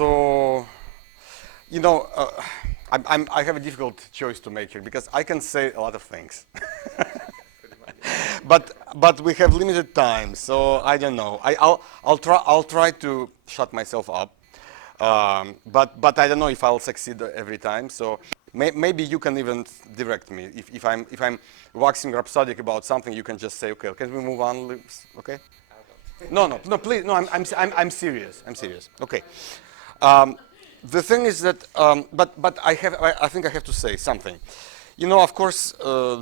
So, you know, I have a difficult choice to make here because I can say a lot of things. But we have limited time, so I don't know. I'll try to shut myself up, but I don't know if I'll succeed every time. So maybe you can even direct me if I'm waxing rhapsodic about something. You can just say, okay, can we move on? Okay. No, please, no. I'm serious. I'm serious. Okay. The thing is that, but I think I have to say something. You know, of course,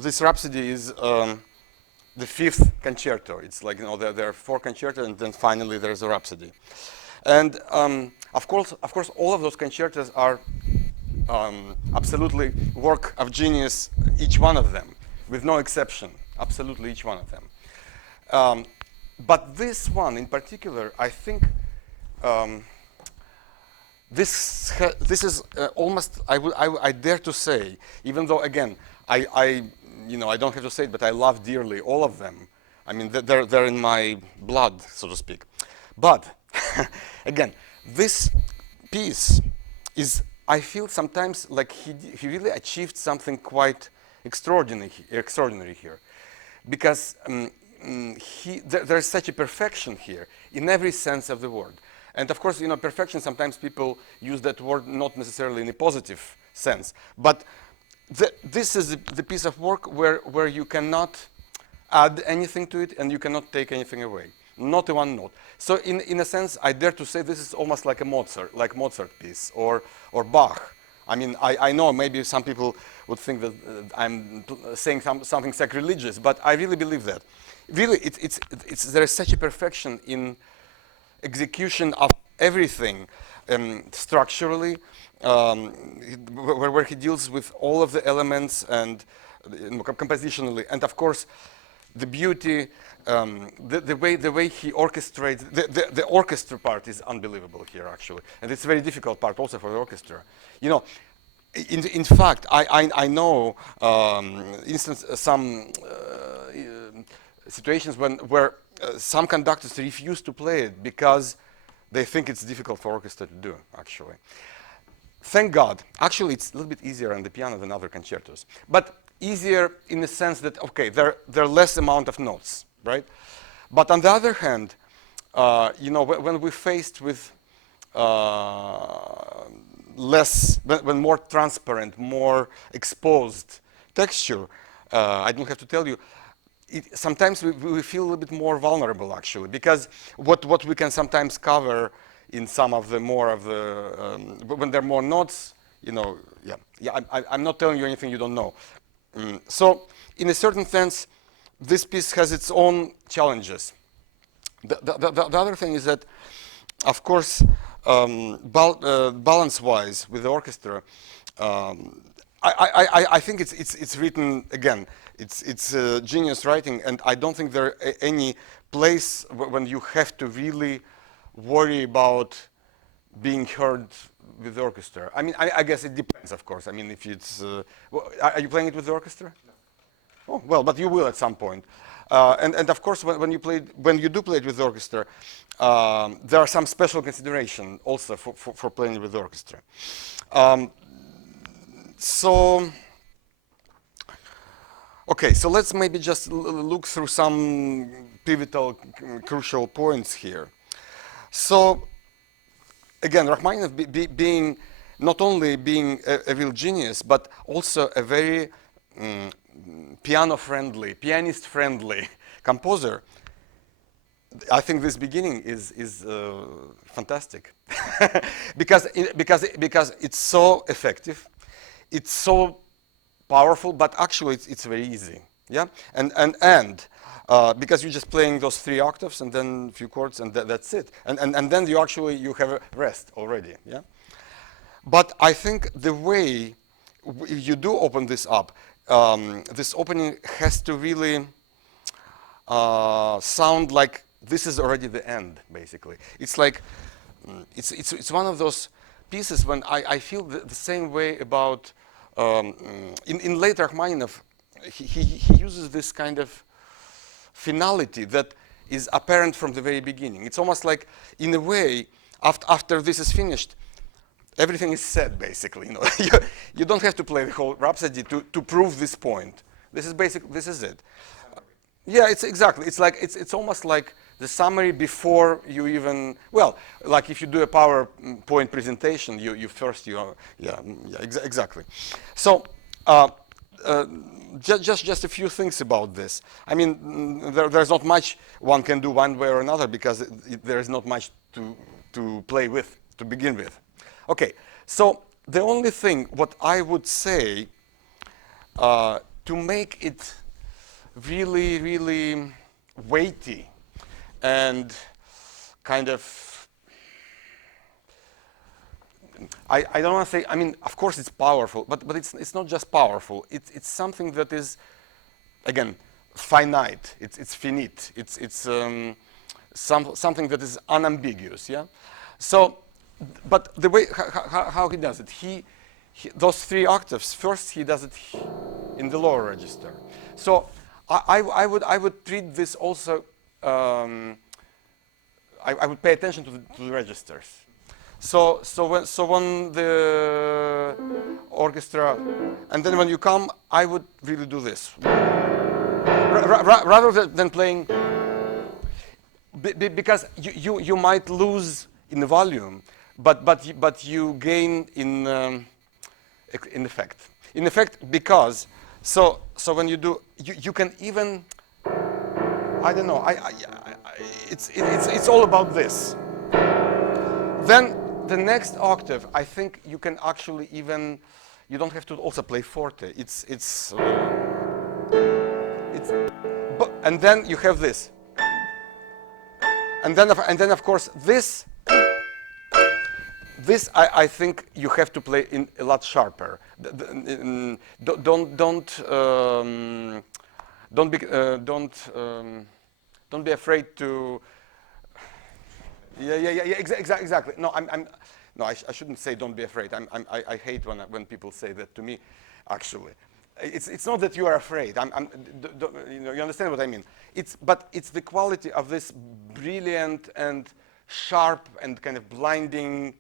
this Rhapsody is the fifth concerto. It's like, you know, there are four concertos, and then finally there's a Rhapsody. And of course, all of those concertos are absolutely work of genius, each one of them, with no exception. Absolutely, each one of them. But this one in particular, I think. This is almost, I dare to say, even though again I don't have to say it, but I love dearly all of them. I mean, they're in my blood, so to speak. But again, this piece is, I feel sometimes like he really achieved something quite extraordinary here, because there's such a perfection here in every sense of the word. And of course, you know, perfection, sometimes people use that word not necessarily in a positive sense. But this is the piece of work where you cannot add anything to it and you cannot take anything away. Not a one note. So in a sense, I dare to say this is almost like a Mozart piece or Bach. I mean, I know maybe some people would think that I'm saying something sacrilegious, but I really believe that. Really, there is such a perfection in execution of everything structurally, where he deals with all of the elements and compositionally, and of course the beauty, the way he orchestrates the orchestra part is unbelievable here actually, and it's a very difficult part also for the orchestra. You know, in fact, I know some situations where some conductors refuse to play it because they think it's difficult for orchestra to do, actually. Thank God. Actually, it's a little bit easier on the piano than other concertos. But easier in the sense that, okay, there are less amount of notes, right? But on the other hand, you know, when we're faced with when more transparent, more exposed texture, I don't have to tell you, sometimes we feel a little bit more vulnerable actually, because what we can sometimes cover in some of the more of the when there are more notes, you know, I'm not telling you anything you don't know. So in a certain sense, this piece has its own challenges. The other thing is that, of course, balance-wise with the orchestra, I think it's written again. It's genius writing, and I don't think there any place when you have to really worry about being heard with the orchestra. I mean, I guess it depends, of course. I mean, if it's are you playing it with the orchestra? No. Oh well, but you will at some point. And of course, when you do play it with the orchestra, there are some special consideration also for playing it with the orchestra. So. Okay, so let's maybe just look through some pivotal, crucial points here. So, again, Rachmaninoff being not only being a real genius, but also a very piano-friendly, pianist-friendly composer. I think this beginning is fantastic because it's so effective, it's so powerful, but actually it's very easy, yeah. And because you're just playing those 3 octaves and then a few chords and that's it. And then you have a rest already, yeah. But I think the way you do open this up, this opening has to really sound like this is already the end, basically. It's like it's one of those pieces when I feel the same way about. In late Rachmaninoff, he uses this kind of finality that is apparent from the very beginning. It's almost like, in a way, after this is finished, everything is said, basically. You know, you don't have to play the whole Rhapsody to prove this point. This is basic. This is it. Yeah, it's exactly. It's like it's almost like the summary before you even, well, like if you do a PowerPoint presentation, exactly. So just a few things about this. I mean, there's not much one can do one way or another because there is not much to play with to begin with. Okay, so the only thing what I would say to make it really, really weighty and kind of, I don't want to say, I mean, of course it's powerful, but it's not just powerful. It's something that is, again, finite. It's finite. It's something that is unambiguous. Yeah. So, but the way how he does it, he those 3 octaves. First, he does it in the lower register. So I would treat this also. I would pay attention to the registers. So when the orchestra, and then when you come, I would really do this rather than playing, because you might lose in the volume, but you gain in effect. In effect, because so when you do, you can even, I don't know. It's all about this. Then the next octave, I think you can actually even, you don't have to also play forte. And then you have this. And then of course this I think you have to play in a lot sharper. Don't be afraid to. Exactly. No, no, I shouldn't say don't be afraid. I hate when people say that to me. Actually, it's not that you are afraid. You know, you understand what I mean. But it's the quality of this brilliant and sharp and kind of blinding,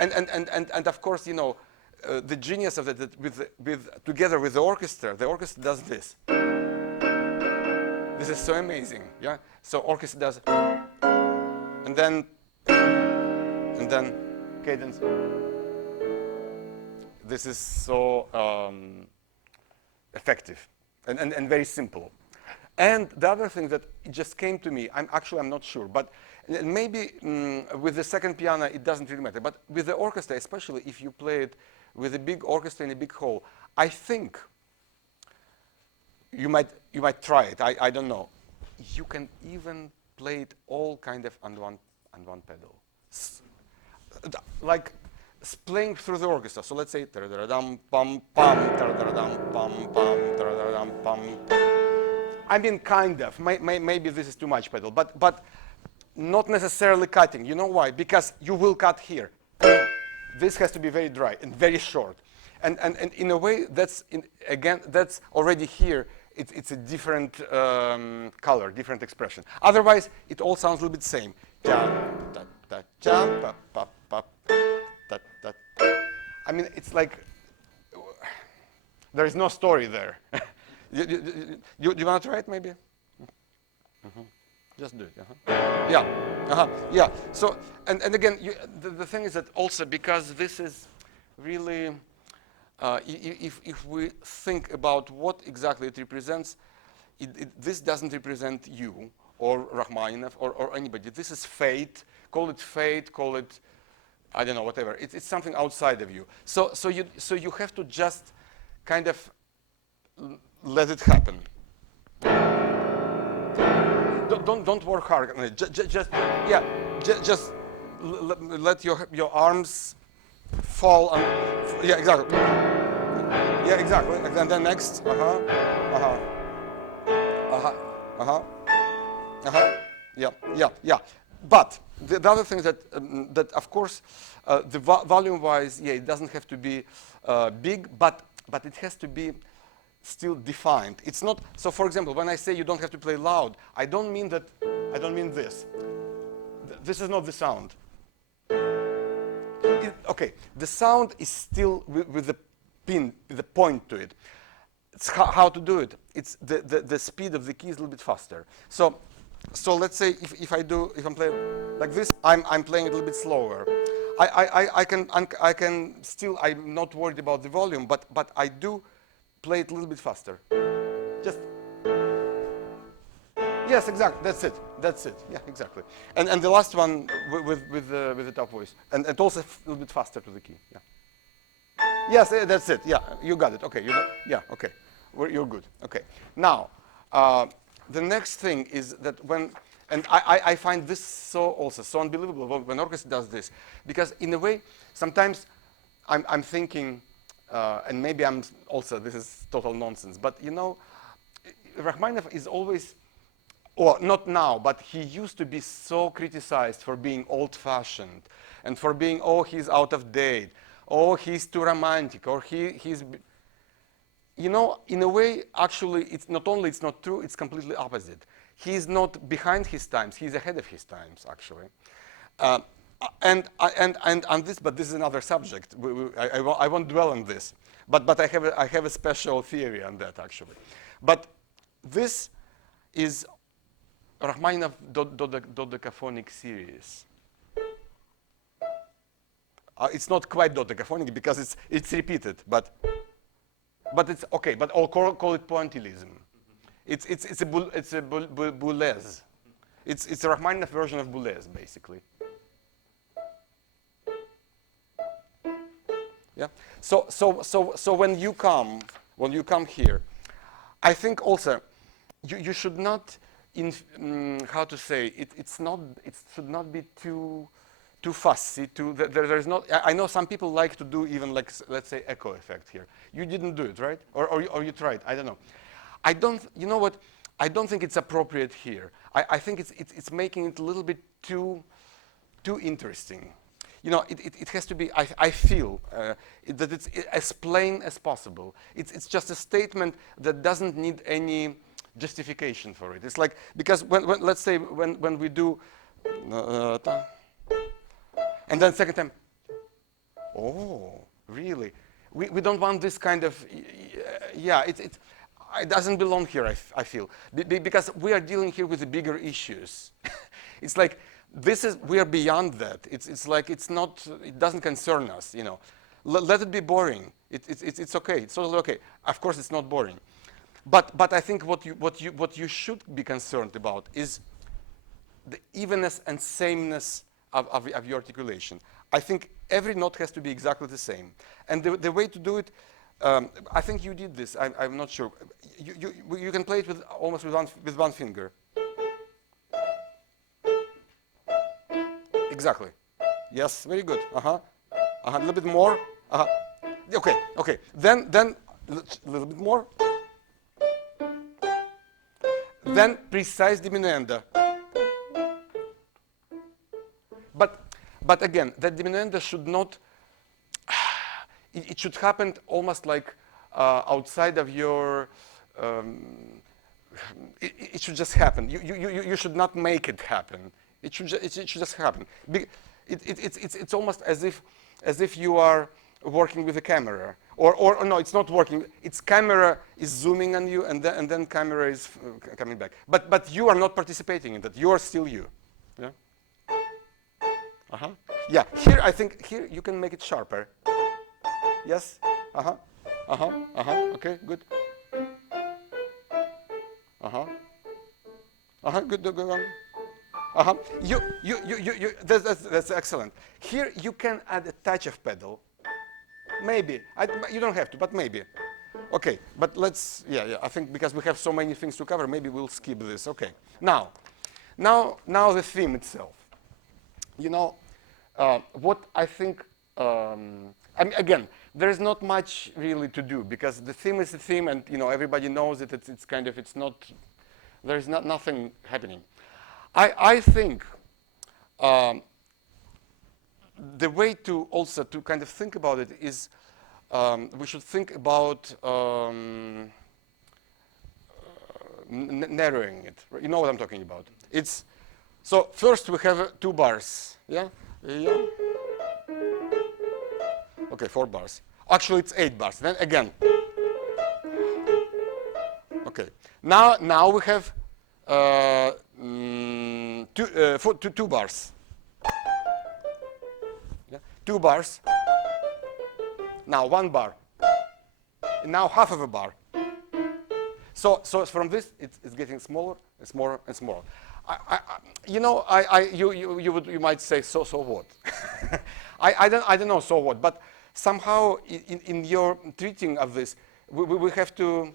and of course, you know, the genius of that together with the orchestra does this. This is so amazing, yeah. So orchestra does, and then cadence. This is so effective and very simple. And the other thing that it just came to me, I'm not sure, but maybe with the second piano it doesn't really matter. But with the orchestra, especially if you play it with a big orchestra in a big hall, I think you might try it. I don't know. You can even play it all kind of on one pedal, like playing through the orchestra. So let's say dum pam pam dum pam pam pam. I mean, kind of. Maybe this is too much pedal, but not necessarily cutting. You know why? Because you will cut here. This has to be very dry and very short, and in a way that's that's already here. It's a different color, different expression. Otherwise, it all sounds a little bit the same. I mean, it's like there is no story there. You want to try it, maybe? Just do it. Yeah. Yeah. So, and again, the thing is that also because this is really, if we think about what exactly it represents, this doesn't represent you or Rachmaninoff or anybody. This is fate. Call it, I don't know, whatever. It's something outside of you. So you have to just kind of let it happen. Don't work hard on it. Just let your arms fall on. Yeah, exactly. Yeah, exactly. And then next. Yeah. But the other thing that of course the volume-wise, yeah, it doesn't have to be big, but it has to be still defined. It's not, so for example, when I say you don't have to play loud, I don't mean that, I don't mean this. This is not the sound. okay, the sound is still with the pin, the point to it. It's how to do it. It's the speed of the key is a little bit faster. So let's say if I'm playing like this, I'm playing it a little bit slower. I can still, I'm not worried about the volume, but I do play it a little bit faster. Just yes, exactly. That's it. That's it. Yeah, exactly. And the last one with the top voice, and also a little bit faster to the key. Yeah. Yes, that's it. Yeah, you got it. Okay. Yeah. Okay. You're good. Okay. Now, the next thing is that when, and I find this so unbelievable when orchestra does this, because in a way sometimes I'm thinking, and maybe I'm also, this is total nonsense, but you know, Rachmaninoff is always, or not now, but he used to be so criticized for being old-fashioned and for being, oh, he's out of date, oh, he's too romantic, or he's, you know, in a way, actually, it's not only it's not true, it's completely opposite. He's not behind his times, he's ahead of his times, actually. And on this, but this is another subject. I won't dwell on this, but I have a special theory on that, actually. But this is Rachmaninoff dodecaphonic series. It's not quite dodecaphonic because it's repeated, but it's okay. But I'll call it pointillism. It's a Boulez. It's a Rachmaninoff version of Boulez, basically. Yeah. So when you come here, I think also you should not how to say it should not be too fussy. There's not. I know some people like to do even like, let's say, echo effect here. You didn't do it, right? Or you tried. I don't know. I don't. You know what? I don't think it's appropriate here. I think it's making it a little bit too interesting. You know, it has to be. I feel that it's as plain as possible. It's just a statement that doesn't need any justification for it. It's like, because when let's say when we do and then second time, oh really, we don't want this kind of, yeah, it doesn't belong here, I feel, because we are dealing here with the bigger issues. It's like we are beyond that. It's like it doesn't concern us, you know. Let it be boring. It's okay. It's totally okay. Of course, it's not boring. But I think what you should be concerned about is the evenness and sameness of your articulation. I think every note has to be exactly the same. And the way to do it, I think you did this. I'm not sure. You can play it almost with one finger. Exactly. Yes, very good. A little bit more. Okay. Then a little bit more. Then precise diminuendo. But again, that diminuendo should not. It should happen almost like outside of your. It should just happen. You should not make it happen. It should just happen. It's almost as if you are working with a camera, or no, it's not working. Its camera is zooming on you, and then camera is coming back. But you are not participating in that. You are still you. Yeah. Yeah. Here, I think here you can make it sharper. Yes. Okay. Good. Good. Go on. That's excellent. Here you can add a touch of pedal. Maybe. You don't have to, but maybe. Okay, but let's, yeah, I think because we have so many things to cover, maybe we'll skip this. Okay. Now the theme itself. You know, what I think, I mean, again, there's not much really to do because the theme is the theme, and you know everybody knows it. It's kind of, it's not, there's nothing happening. I think the way to also to kind of think about it is we should think about narrowing it. You know what I'm talking about. It's so first we have two bars, yeah, Okay, 4 bars. Actually, it's 8 bars. Then again. Okay. Now we have 2 bars. Yeah? 2 bars. Now 1 bar. And now half of a bar. So from this, it's getting smaller and smaller and smaller. You might say, so what? I don't know, so what? But somehow in your treating of this, we have to,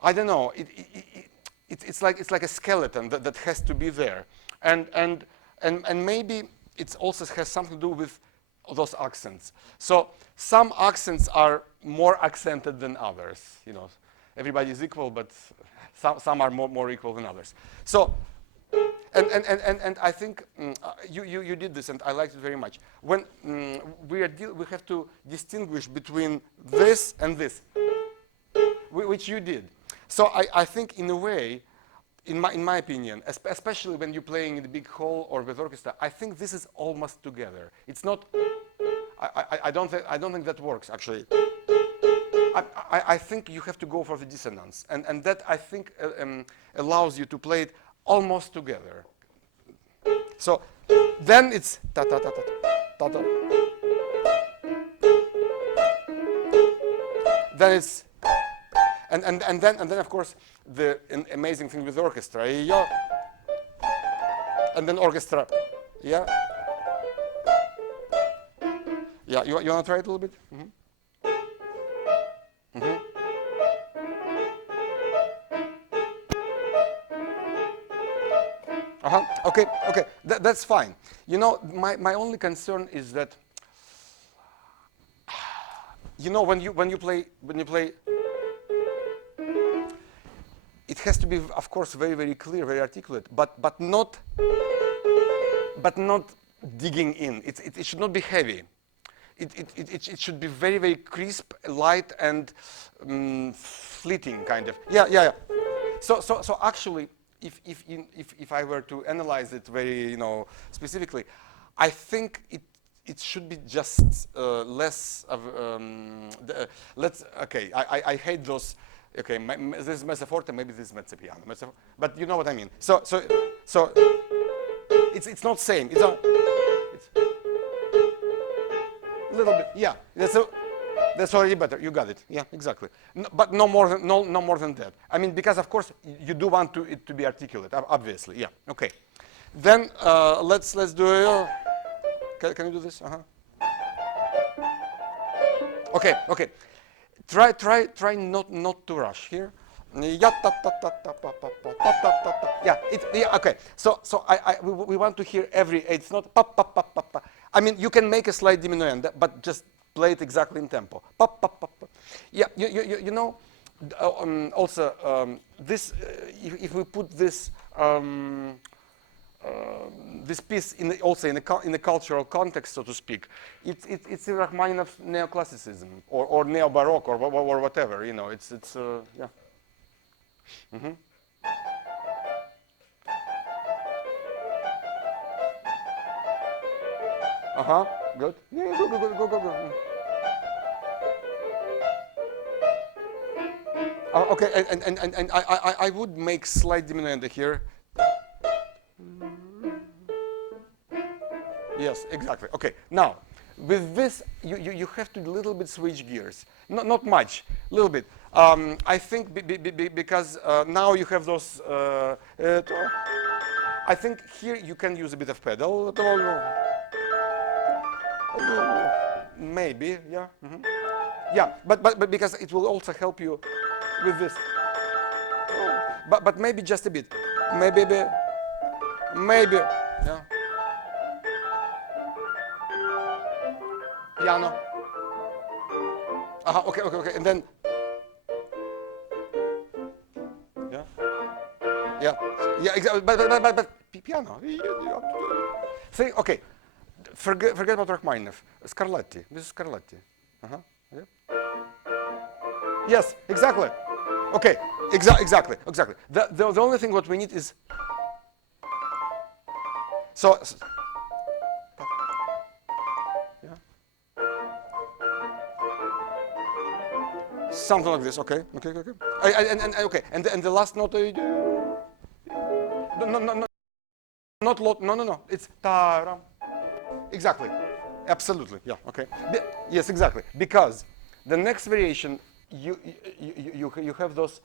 I don't know. It's like a skeleton that has to be there, and maybe it also has something to do with those accents. So some accents are more accented than others. You know, everybody is equal, but some are more equal than others. So, and I think you did this, and I liked it very much. When we have to distinguish between this and this, which you did. So I think in a way, in my opinion, especially when you're playing in the big hall or with orchestra, I think this is almost together. It's not. I don't think that works actually. I think you have to go for the dissonance, and that I think allows you to play it almost together. So then it's ta ta ta ta ta ta. Then it's and then of course the amazing thing with orchestra, yeah, and then orchestra, yeah, yeah. You wanna try it a little bit? Mm-hmm. Mm-hmm. Okay. That's fine. You know, my only concern is that, you know, when you play, it has to be, of course, very clear, very articulate, but not digging in. It should not be heavy. It should be very crisp, light, and fleeting, kind of. Yeah. So actually, if I were to analyze it very, specifically, I think it should be just less of I hate those. Okay, this is mezzo forte, maybe this is mezzo piano, but you know what I mean. So it's not same. It's a little bit. Yeah, that's already better. You got it. Yeah, exactly. No, but no more than that. I mean, because of course you do want it to be articulate, obviously. Yeah. Okay. Then let's do it. Can you do this? Okay. Try not to rush here. Yeah. Okay. So we want to hear every. It's not pa pa pa pa pa. I mean, you can make a slight diminuendo, but just play it exactly in tempo. Pa pa pa pa. Yeah. You know. Also, this if we put this. This piece also in a cultural context, so to speak, it's in Rachmaninoff's neoclassicism or neo-baroque or whatever, you know. It's yeah. Mm-hmm. Good. Yeah, go. Okay, and I would make slight diminuendo here. Yes, exactly. Okay, now with this you have to a little bit switch gears. Not much, a little bit. I think because now you have those. I think here you can use a bit of pedal. Maybe, yeah. Mm-hmm. Yeah, but because it will also help you with this. But maybe just a bit. Maybe. Yeah. Piano. Okay, and then. Yeah, exactly. But piano. See, okay. Forget about Rachmaninoff. Scarlatti. This is Scarlatti. Yeah. Yes, exactly. Okay, exactly. The only thing what we need is. So. something like this. Okay, okay, okay. Okay, and the last note. No, no, no, not lot. No, no, no. It's ta-ram. Exactly. Absolutely. Yeah. Okay. Yes, exactly. Because the next variation, you have those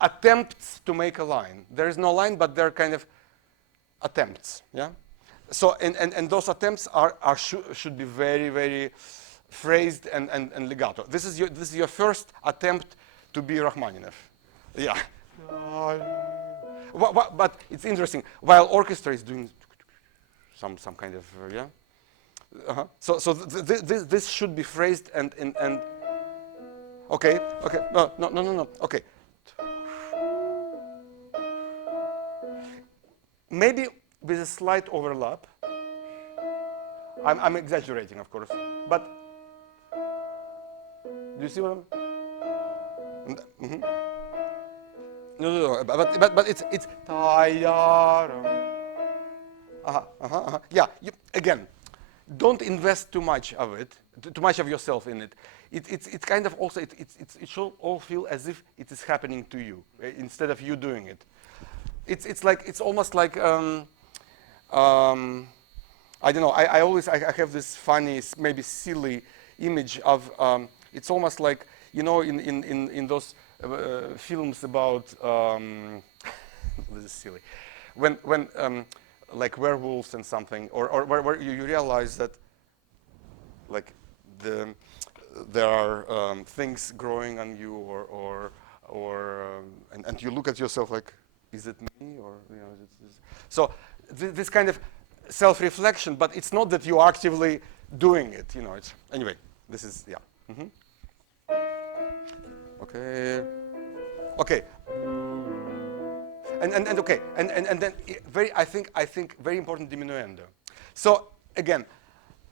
attempts to make a line. There is no line, but they're kind of attempts. Yeah. So and those attempts should be very, very phrased and legato. This is your first attempt to be Rachmaninoff. Yeah. But it's interesting. While orchestra is doing some kind of yeah. So this should be phrased and okay. No. Okay. Maybe with a slight overlap. I'm exaggerating, of course, but do you see what I'm? Mm-hmm. No. But it's yeah. Again, don't invest too much of it, too much of yourself in it. It's kind of also it should all feel as if it is happening to you instead of you doing it. It's almost like I don't know. I have this funny, maybe silly image of it's almost like in those films about this is silly when like werewolves and something or where you realize that like there are things growing on you and you look at yourself like, is it me or so this kind of self-reflection, but it's not that you're actively doing it, it's anyway. This is yeah. Mm-hmm. Okay. And okay, and then I think very important diminuendo. So again,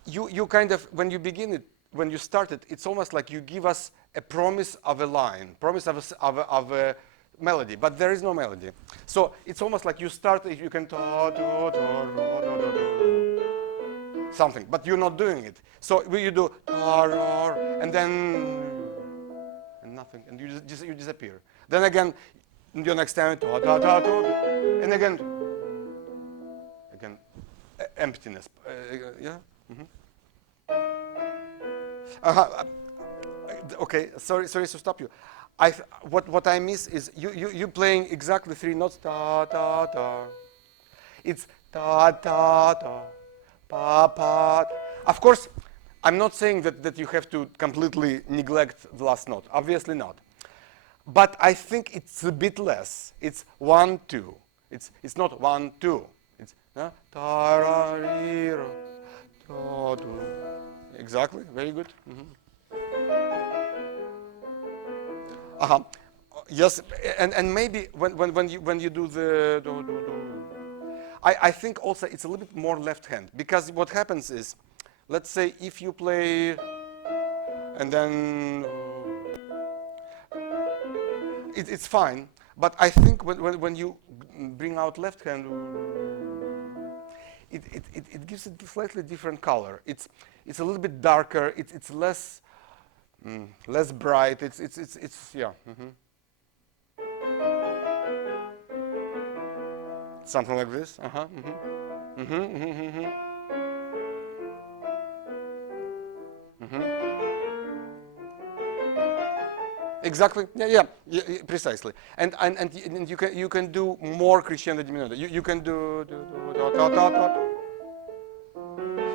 you kind of when you begin it, when you start it, it's almost like you give us a promise of a line, promise of a melody, but there is no melody. So it's almost like you start, you can something, but you're not doing it. So you do and then nothing, and you disappear. Then again, your next time, and again, emptiness. Yeah. Mm-hmm. Okay. Sorry to stop you. What I miss is you playing exactly 3 notes. Ta ta ta. It's ta ta ta. Pa pa. Of course, I'm not saying that you have to completely neglect the last note. Obviously not. But I think it's a bit less. It's 1 2. It's not 1 2. It's ta-ra-ri-ra, ta-du. Exactly. Very good. Mm-hmm. Yes, and maybe when you do the do, I think also it's a little bit more left hand, because what happens is, let's say if you play and then it's fine, but I think when you bring out left hand, it gives it a slightly different color. It's a little bit darker. It's less bright. It's yeah. Mm-hmm. Something like this. Mm-hmm. Mm-hmm. Mm-hmm. Mm-hmm. Exactly. Yeah, precisely. And you can do more crescendo diminuendo. You can do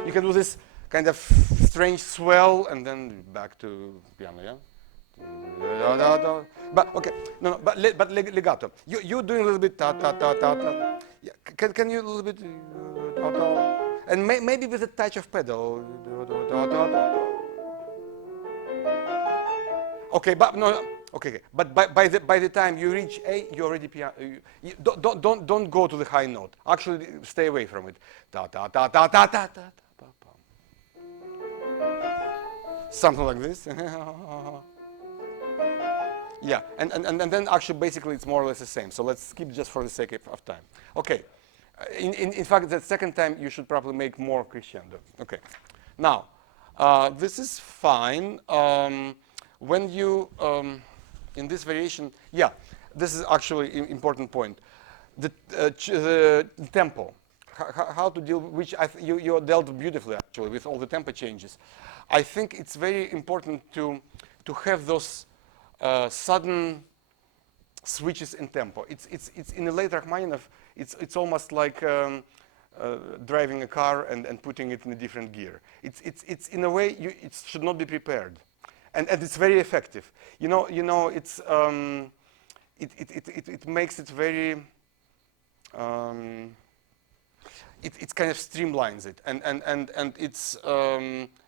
you can do this kind of strange swell and then back to piano. Yeah. But okay, no, but legato. You're doing a little bit ta ta ta ta ta. Yeah. Can you a little bit ta ta, and maybe with a touch of pedal. Okay, but no. Okay, but by the time you reach A, you already piano. Don't go to the high note. Actually, stay away from it. Ta ta ta ta ta ta ta. Something like this. Yeah, and then actually basically it's more or less the same. So let's skip just for the sake of time. Okay. In fact, the second time you should probably make more crescendo. Okay. Now, this is fine. when you, in this variation, yeah, this is actually an important point. The tempo, how to deal, which you dealt beautifully actually with all the tempo changes. I think it's very important to have those sudden switches in tempo. It's in the late Rachmaninoff, it's almost like driving a car and putting it in a different gear. It's in a way it should not be prepared, and it's very effective. You know it's it makes it very it kind of streamlines it, and it's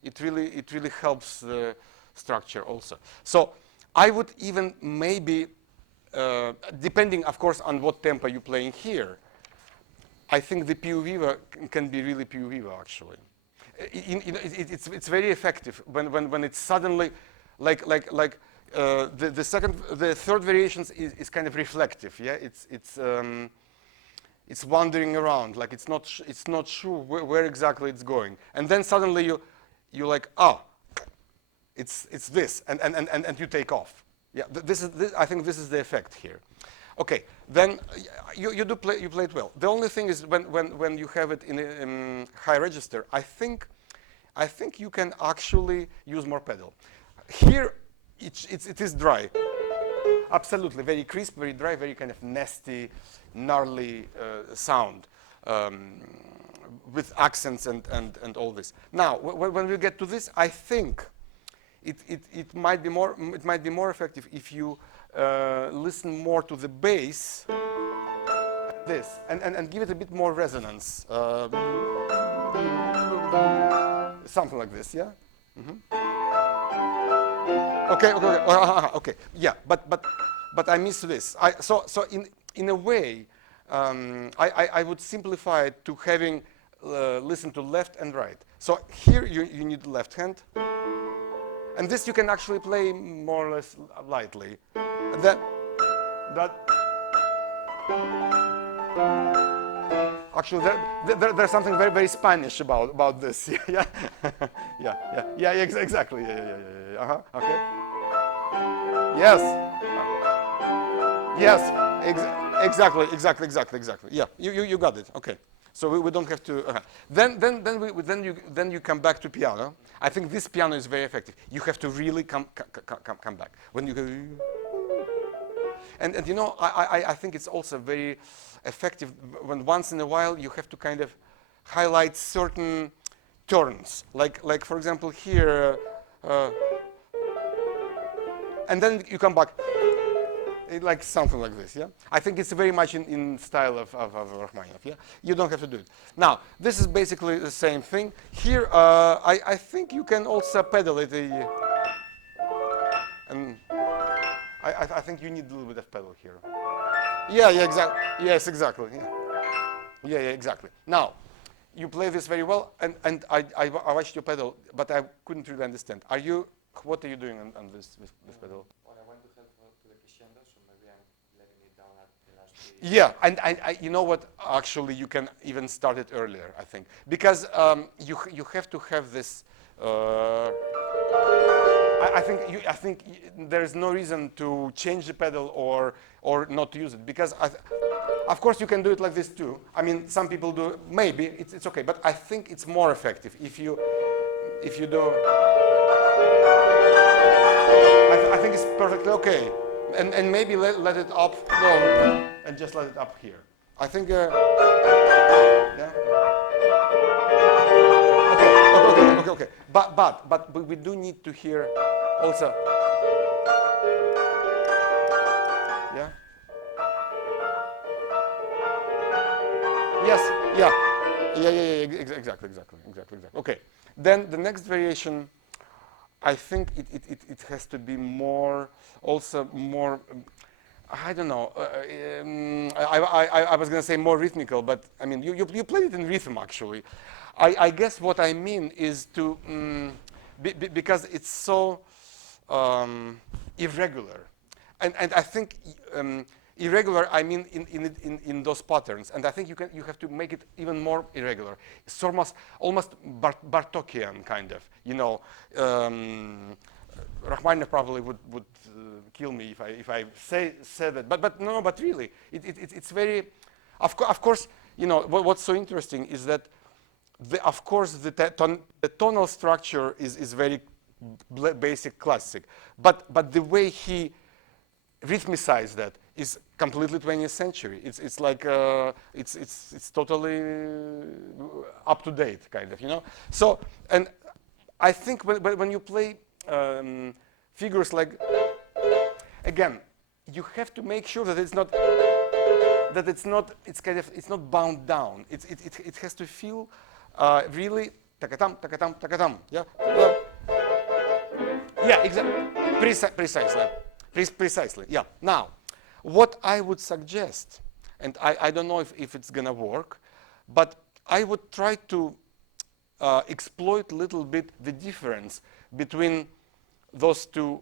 it really helps the structure also. So I would even maybe depending of course on what tempo you're playing here, I think the più viva can be really più viva actually. It's very effective when it's suddenly like the third variations is kind of reflective. Yeah, it's wandering around, like it's not sure where exactly it's going, and then suddenly you like, oh, it's this, and you take off. Yeah, I think this is the effect here. Okay, then you play it well. The only thing is when you have it in a high register, I think you can actually use more pedal. Here it is dry, absolutely very crisp, very dry, very kind of nasty, gnarly sound with accents and all this. Now when we get to this, I think it might be more effective if you listen more to the bass, this, and give it a bit more resonance, something like this, yeah. Okay, yeah, but I missed this. So in a way, I would simplify it to having listen to left and right. So here you need the left hand. And this you can actually play more or less lightly. And then actually there's something very very Spanish about this. Yeah, yeah, exactly. Yeah. Okay. Yes. Exactly. Yeah, you got it. Okay. So we don't have to. Then you come back to piano. I think this piano is very effective. You have to really come back when you go. And you know, I think it's also very effective when once in a while you have to kind of highlight certain turns, like for example here, and then you come back. Like something like this, yeah? I think it's very much in style of Rachmaninoff, yeah? You don't have to do it. Now, this is basically the same thing. Here, I think you can also pedal it. And I think you need a little bit of pedal here. Yeah, exactly. Yes, exactly. Yeah, exactly. Now, you play this very well, and I watched your pedal, but I couldn't really understand. What are you doing on this pedal? Yeah, and you know what? Actually, you can even start it earlier, I think, because you have to have this. I think there is no reason to change the pedal or not to use it, because of course you can do it like this too. I mean, some people do. Maybe it's okay, but I think it's more effective if you do. I think it's perfectly okay. And maybe let it up, no, and just let it up here. I think, yeah. Okay. But we do need to hear also. Yeah. Yes. Yeah. Exactly. Okay. Then the next variation. I think it has to be more, also more, I don't know, I was going to say more rhythmical, but I mean, you played it in rhythm actually. I guess what I mean is to, because it's so irregular. And I think irregular, I mean in those patterns, and I think you have to make it even more irregular. It's almost Bartokian kind of, you know, Rachmaninoff probably would kill me if I said that. But no, but really, it's very. Of course, you know what's so interesting is that of course the tonal structure is very basic classic, but the way he rhythmicized that is completely 20th century. It's like it's totally up to date kind of, you know. So and I think when you play figures like, again, you have to make sure that it's not it's not bound down. It has to feel really takatam takatam takatam. Yeah. Yeah. Exactly. Precisely. Yeah. Now, what I would suggest, and I don't know if it's gonna work, but I would try to exploit a little bit the difference between those two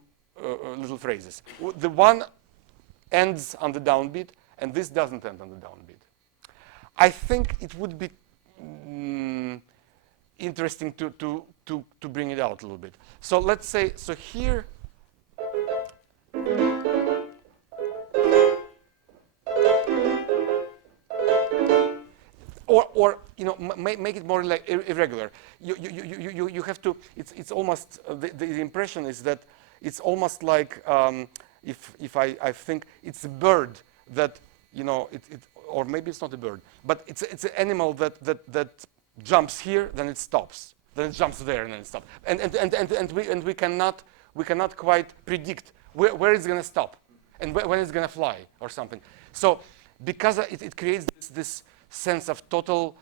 little phrases. The one ends on the downbeat, and this doesn't end on the downbeat. I think it would be interesting to bring it out a little bit. So let's say, so here, or you know, make it more like irregular. You have to. It's almost the impression is that it's almost like if I think it's a bird that, you know, or maybe it's not a bird, but it's an animal that jumps here, then it stops, then it jumps there, and then it stops, and we cannot quite predict where it's going to stop and when it's going to fly or something. So because it creates this sense of total.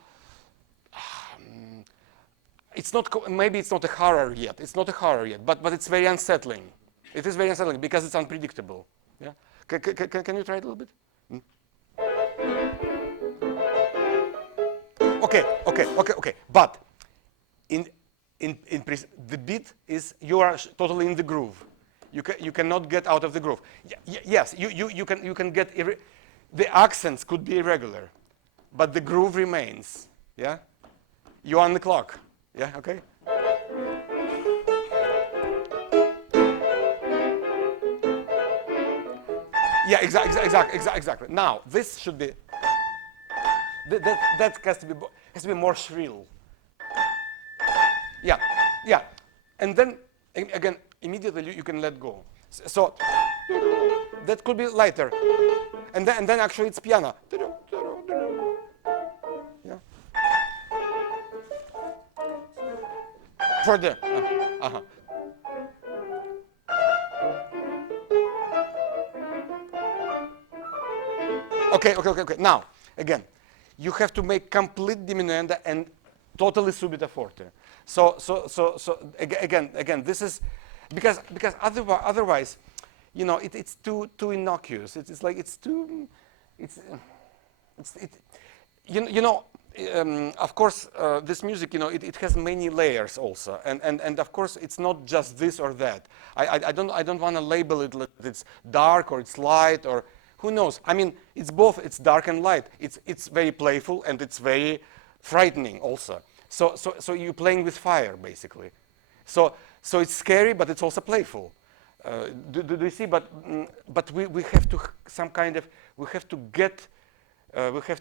It's not, maybe it's not a horror yet. It's not a horror yet, but it's very unsettling. It is very unsettling because it's unpredictable. Yeah. Can you try it a little bit? Okay. But the beat is, you are totally in the groove. You cannot get out of the groove. Yes, you can get the accents could be irregular, but the groove remains. Yeah. You're on the clock. Yeah. Okay. Yeah. Exactly. Now this should be. That has to be more shrill. Yeah. And then again, immediately you can let go. So that could be lighter, and then actually it's piano. Yeah. Further. Okay. Now again, you have to make complete diminuendo and totally subito forte. So again, this is because otherwise, you know, it's too innocuous. It's like it's too, you know. Of course, this music, you know, it has many layers also, and of course, it's not just this or that. I don't want to label it like it's dark or it's light or who knows. I mean, it's both. It's dark and light. It's very playful and it's very frightening also. So you're playing with fire basically. So it's scary, but it's also playful. Do you see? But we have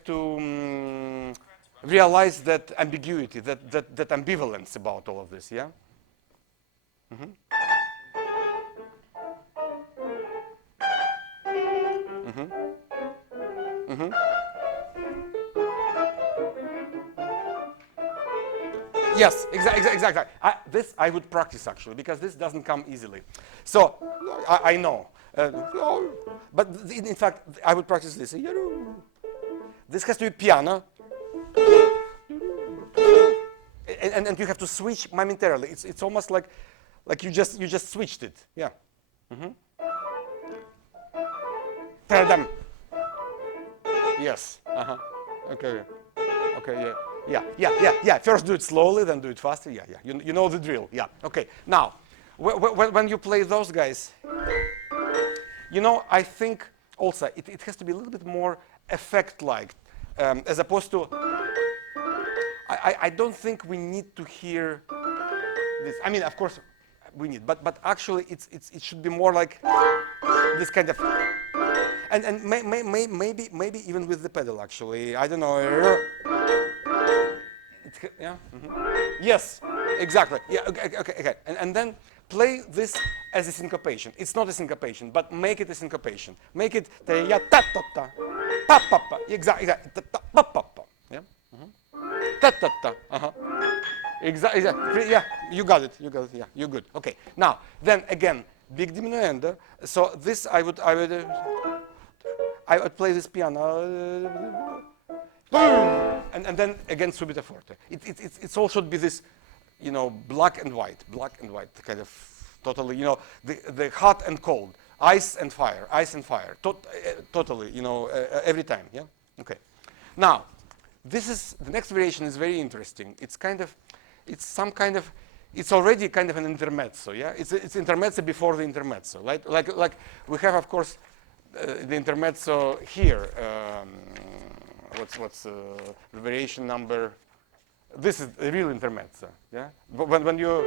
to realize that ambiguity, that ambivalence about all of this. Yeah. Yes, exactly. This I would practice actually, because this doesn't come easily. So I know, but in fact I would practice this. This has to be piano, and you have to switch momentarily. It's almost like you just switched it. Yeah. Tadam. Yes. Okay. Yeah. First do it slowly, then do it faster. Yeah. You know the drill. Yeah. Okay. Now, when you play those guys, you know, I think also it has to be a little bit more effect-like, as opposed to. I don't think we need to hear this. I mean, of course, we need. But actually, it should be more like this kind of, and maybe even with the pedal. Actually, I don't know. Yeah. Yes. Exactly. Yeah. Okay. And then play this as a syncopation. It's not a syncopation, but make it a syncopation. Make it ya ta ta ta pa pa pa. Exactly. Pa pa pa. Yeah. Ta ta ta. Exactly. Yeah. You got it. Yeah. You're good. Okay. Now then again, big diminuendo. So this I would play this piano. And then again subito forte. It all should be this, black and white, kind of totally, the hot and cold, ice and fire, totally, every time, yeah? Okay. Now, the next variation is very interesting. It's already kind of an intermezzo, yeah? It's intermezzo before the intermezzo, right? Like we have, of course, the intermezzo here. What's the variation number? This is a real intermezzo, yeah. But when you,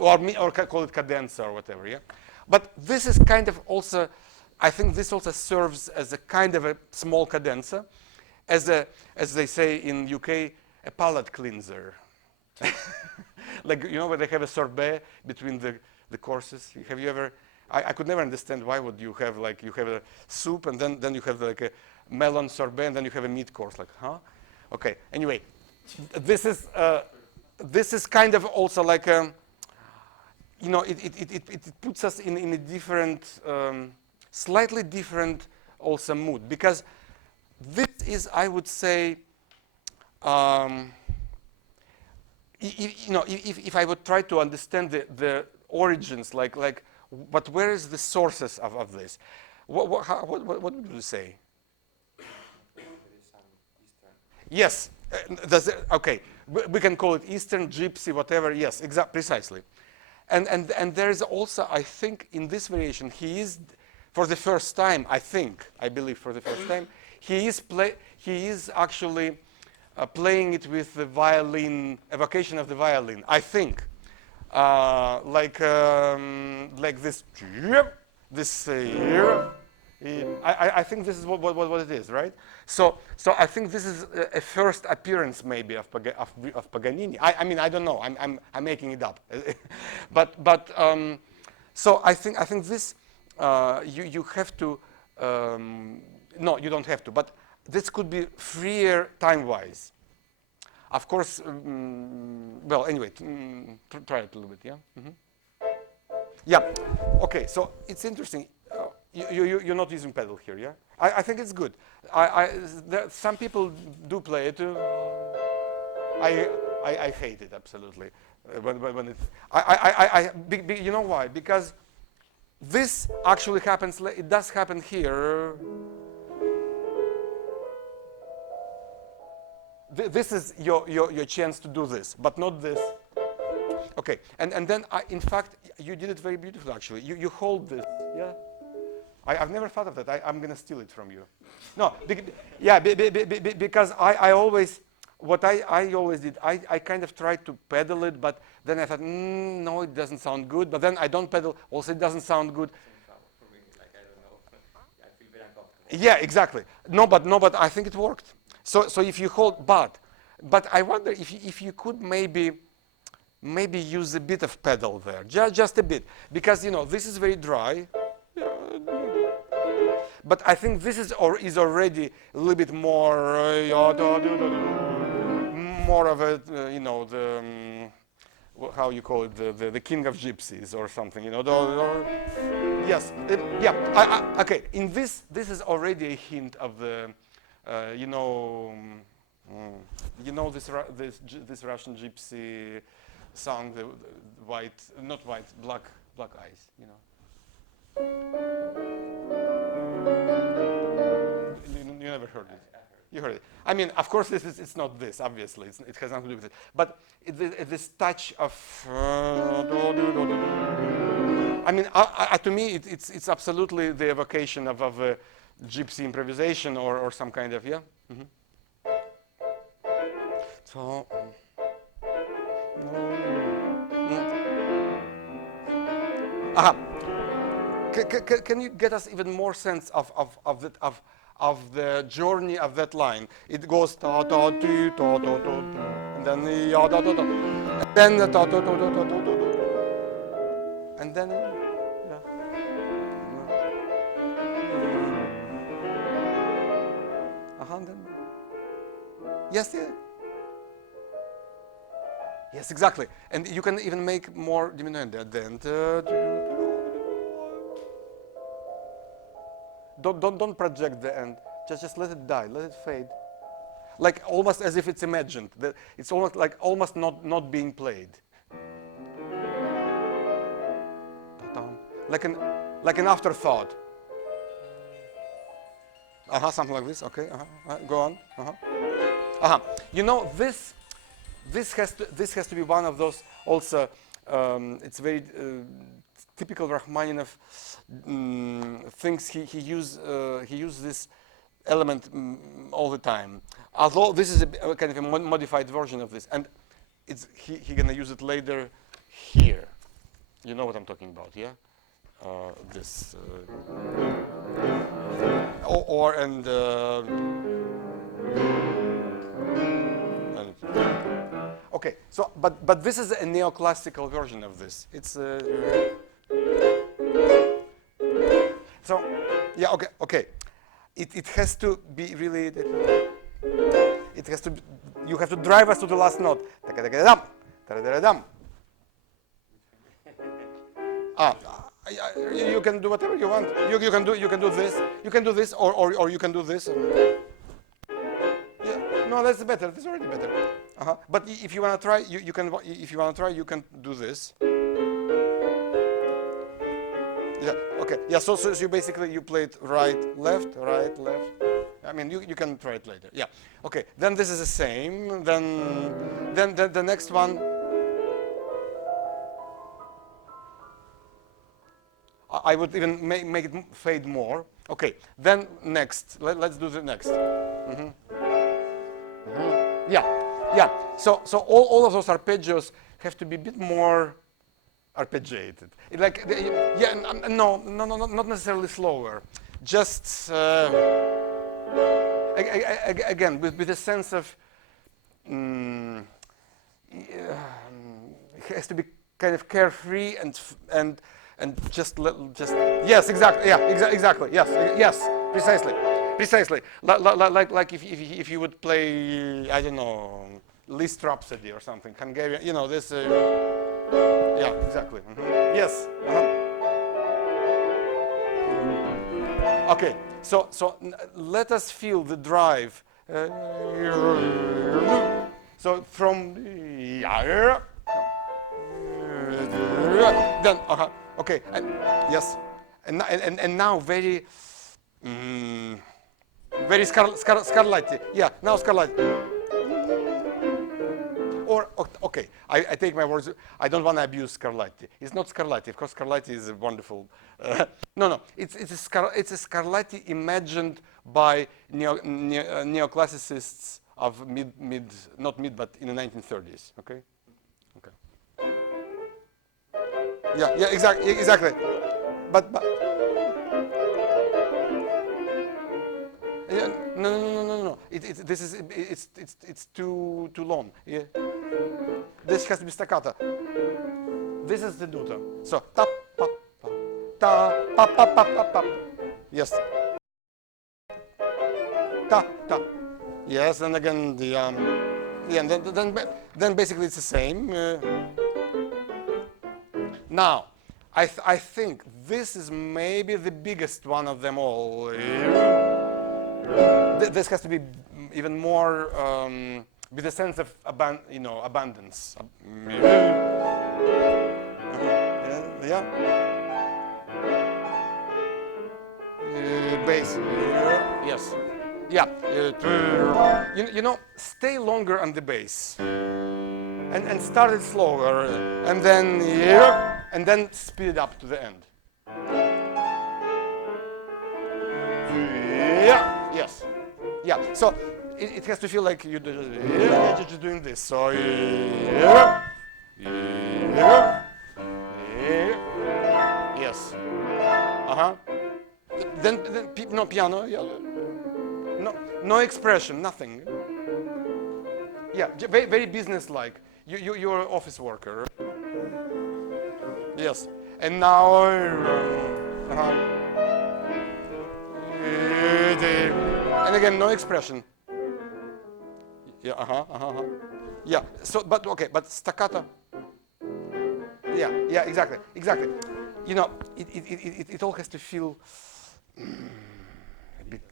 or call it cadenza or whatever, yeah. But this is kind of also, I think this also serves as a kind of a small cadenza, as they say in UK, a palate cleanser. Like where they have a sorbet between the courses. Have you ever? I could never understand why would you have a soup and then you have like a melon sorbet and then you have a meat course, like, huh? Okay. Anyway, this is kind of also like it puts us in a different, slightly different also mood, because this is, I would say, if I would try to understand the origins, but where is the sources of this? What would you say? Yes. Okay. We can call it Eastern, Gypsy, whatever. Yes, precisely. And there is also, I think, in this variation, he is, for the first time, I believe for the first time, he is actually playing it with the violin, evocation of the violin. I think, like this. I think this is what it is, right? So I think this is a first appearance maybe of Paganini. I mean, I don't know. I'm making it up. but so I think this you have to. No, you don't have to. But this could be freer time-wise. Of course. Well, anyway, try it a little bit. Yeah. Yeah. Okay. So it's interesting. You're not using pedal here, yeah? I think it's good. Some people do play it. I hate it absolutely. When it's, you know why? Because this actually happens. It does happen here. This is your chance to do this, but not this. Okay, and then in fact you did it very beautifully. Actually, you hold this, yeah. I've never thought of that. I'm going to steal it from you. No, because I always, what I always did, I kind of tried to pedal it, but then I thought, no, it doesn't sound good. But then I don't pedal, also it doesn't sound good. Like, I don't know. I feel very uncomfortable. Yeah, exactly. No, but I think it worked. So if you hold, but I wonder if you could maybe use a bit of pedal there, just a bit, because this is very dry. But I think this is already a little bit more of a the how you call it, the king of gypsies or something, yes, yeah. Okay, in this is already a hint of the this Russian gypsy song, the black eyes, You never heard it. You heard it. I mean, of course, it's not this. Obviously, it has nothing to do with it. But this touch of. I mean, to me, it's absolutely the evocation of a gypsy improvisation or some kind of So. Aha. Can you get us even more sense of the journey of that line? It goes ta ta ti ta ta ta, and then ya ta ta ta, and then ta ta ta ta ta ta ta, and then yeah. Yes, yeah. Yes, exactly. And you can even make more diminuendo. Then don't project the end. Just let it die. Let it fade. Like almost as if it's imagined. It's almost like almost not being played. Like an afterthought. Something like this. Okay. Go on. You know, this has to be one of those also. It's very typical Rachmaninoff things. He used this element all the time. Although this is a kind of a modified version of this, and he gonna use it later here. You know what I'm talking about, yeah? This and okay. So, but this is a neoclassical version of this. It's so yeah. Okay. It has to be really. It has to. You have to drive us to the last note. You can do whatever you want. You can do this. You can do this, or you can do this. Yeah. No, that's better. That's already better. But if you wanna try, you can. If you wanna try, you can do this. Yeah. Okay. Yeah. So you basically you played right, left. I mean, you can try it later. Yeah. Okay. Then this is the same. Then the next one. I would even make it fade more. Okay. Then next. Let's do the next. Yeah. So all of those arpeggios have to be a bit more arpeggiated. Like yeah, no, not necessarily slower. Just again with a sense of it has to be kind of carefree and just yes, exactly, yeah, exactly, yes, precisely. Like if you would play, I don't know, Liszt Rhapsody or something, Hungarian, you know this. Yeah, exactly. Yes. Okay. So let us feel the drive. So from then okay, and yes, and now very Scarlatti. Yeah, now Scarlatti. Or okay, I take my words. I don't want to abuse Scarlatti. It's not Scarlatti. Of course, Scarlatti is a wonderful. No. It's a Scarlatti imagined by neoclassicists of not mid, but in the 1930s. Okay. Yeah, exactly. But no. It's too long. Yeah. This has to be staccato. This is the duto. So tap pa pa ta pa pa pa pa pa. Yes. Ta ta. Yes, and again the yeah, and then basically it's the same. Now, I think this is maybe the biggest one of them all. This has to be even more with a sense of abundance. Yeah. Bass. Yes. Yeah. Stay longer on the bass. And start it slower, and then speed it up to the end. Yeah. Yes. Yeah. So it has to feel like you're just doing this. So then no piano. Yeah. No expression, nothing. Yeah, very, very business-like. You're an office worker. Yes. And now. And again, no expression. Yeah. Yeah. So, but okay, but staccato. Yeah. Exactly. You know, it all has to feel. A bit.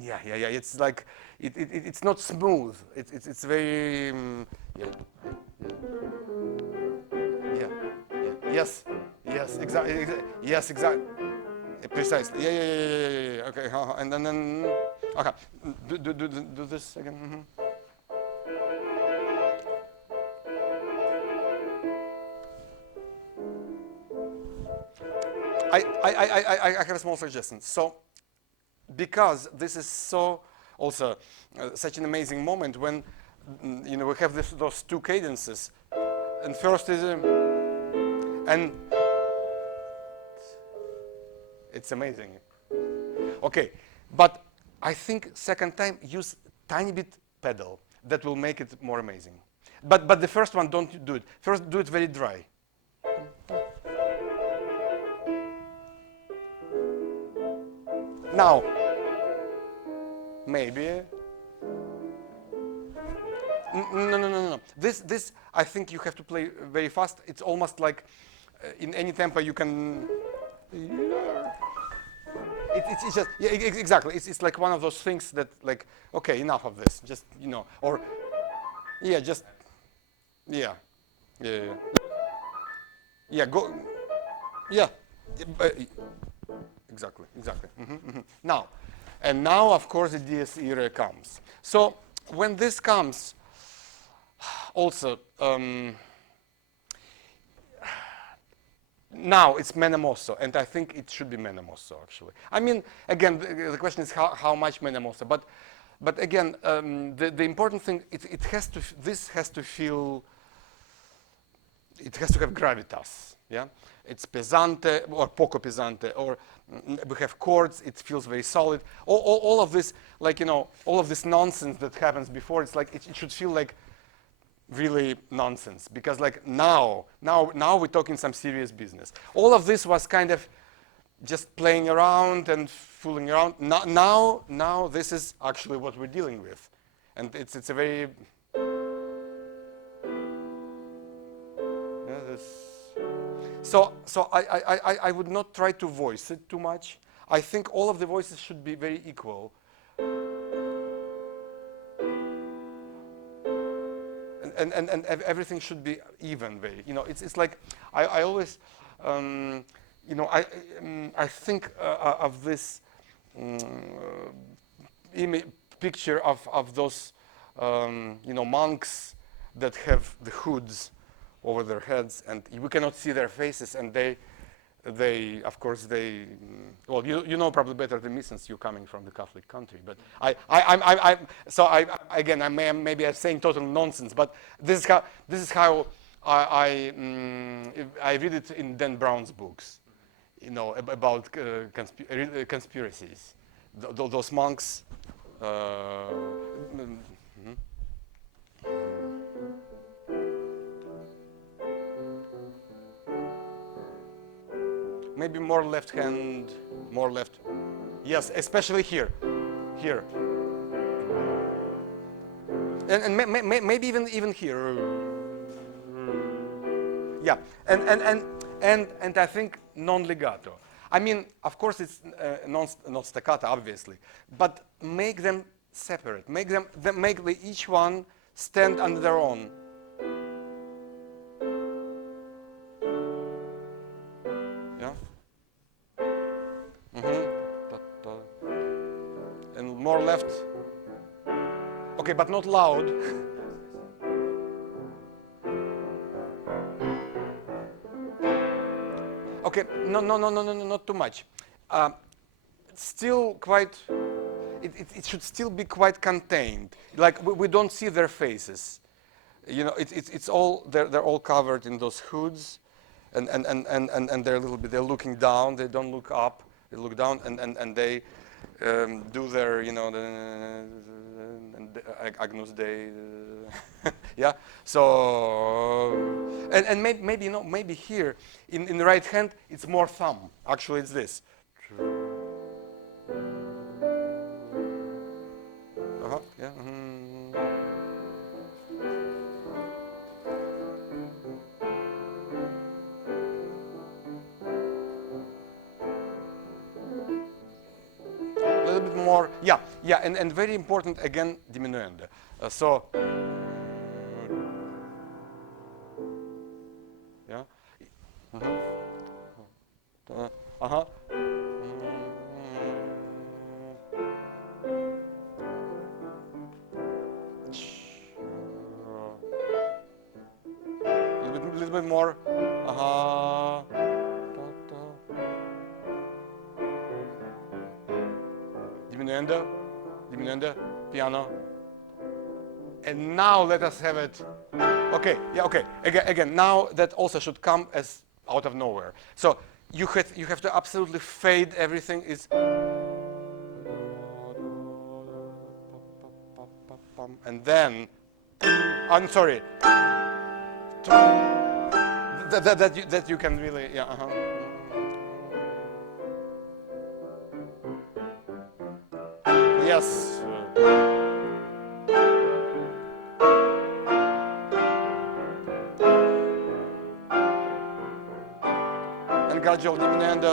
Yeah. It's like it's not smooth. It's very. Yeah. Yes. Exactly. Yes. Exactly. Precisely. Yeah. Okay. And then. Okay. Do this again. Mm-hmm. I have a small suggestion. So, because this is so also such an amazing moment when we have those two cadences, and first is and it's amazing. Okay, but I think second time use tiny bit pedal that will make it more amazing. But the first one don't do it. First do it very dry. Now, maybe. No. This I think you have to play very fast. It's almost like in any tempo you can. It's just exactly. It's like one of those things that like okay, enough of this. Just or just yeah. Go Exactly. Now, of course, the dies irae comes. So when this comes, also now it's menemosso, and I think it should be menemosso actually. I mean, again, the question is how much menemosso, but again, the important thing this has to feel. It has to have gravitas. Yeah, it's pesante or poco pesante, or we have chords. It feels very solid. All of this, like all of this nonsense that happens before. It's like it should feel like really nonsense because like now we're talking some serious business. All of this was kind of just playing around and fooling around. Now this is actually what we're dealing with, and it's a very. So I would not try to voice it too much. I think all of the voices should be very equal. And everything should be even, very. It's like I always, I think of this picture of those, monks that have the hoods over their heads, and we cannot see their faces, and they of course well, you know probably better than me since you're coming from the Catholic country, but maybe I'm saying total nonsense, but this is how I read it in Dan Brown's books, about conspiracies. Those monks. Maybe more left hand, more left. Yes, especially here. And maybe even here. Yeah, and I think non-legato. I mean, of course, it's not staccato, obviously, but make them separate. Make each one stand on their own. And more left. Okay, but not loud. Okay, no, not too much. Still quite. It should still be quite contained. Like we don't see their faces. It's all they're all covered in those hoods, and they're a little bit. They're looking down. They don't look up. They look down and they do their, you know, Agnus Dei, yeah. So and maybe, you know, maybe here in the right hand it's more thumb. Actually, it's this. Yeah. A little bit more, yeah, and very important again, diminuendo. So, yeah, little bit more, diminuendo, piano. And now let us have it. Okay, yeah, okay. Again, now that also should come as out of nowhere. So you have to absolutely fade everything. Is and then I'm sorry. That you can really, yeah. Yes. And gradual diminuendo.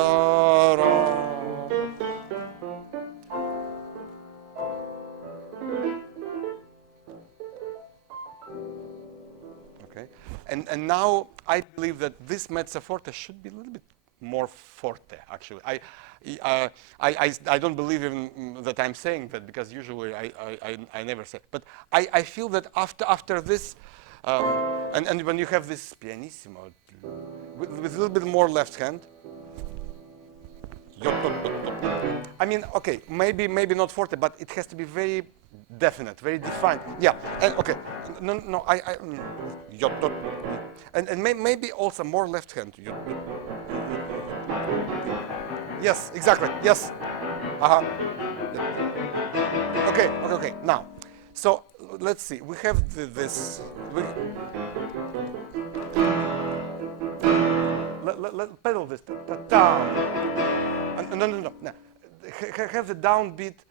Okay. And now I believe that this mezzo forte should be a little bit more forte, actually. I don't believe even that I'm saying that, because usually I never say. But I feel that after this, and when you have this pianissimo, with a little bit more left hand, I mean, okay, maybe not forte, but it has to be very definite, very defined. Yeah, and okay, no, and maybe also more left hand. Yes, exactly. Yes. Okay. Now, so let's see. We have this. Let pedal this. Down. No. Have the downbeat.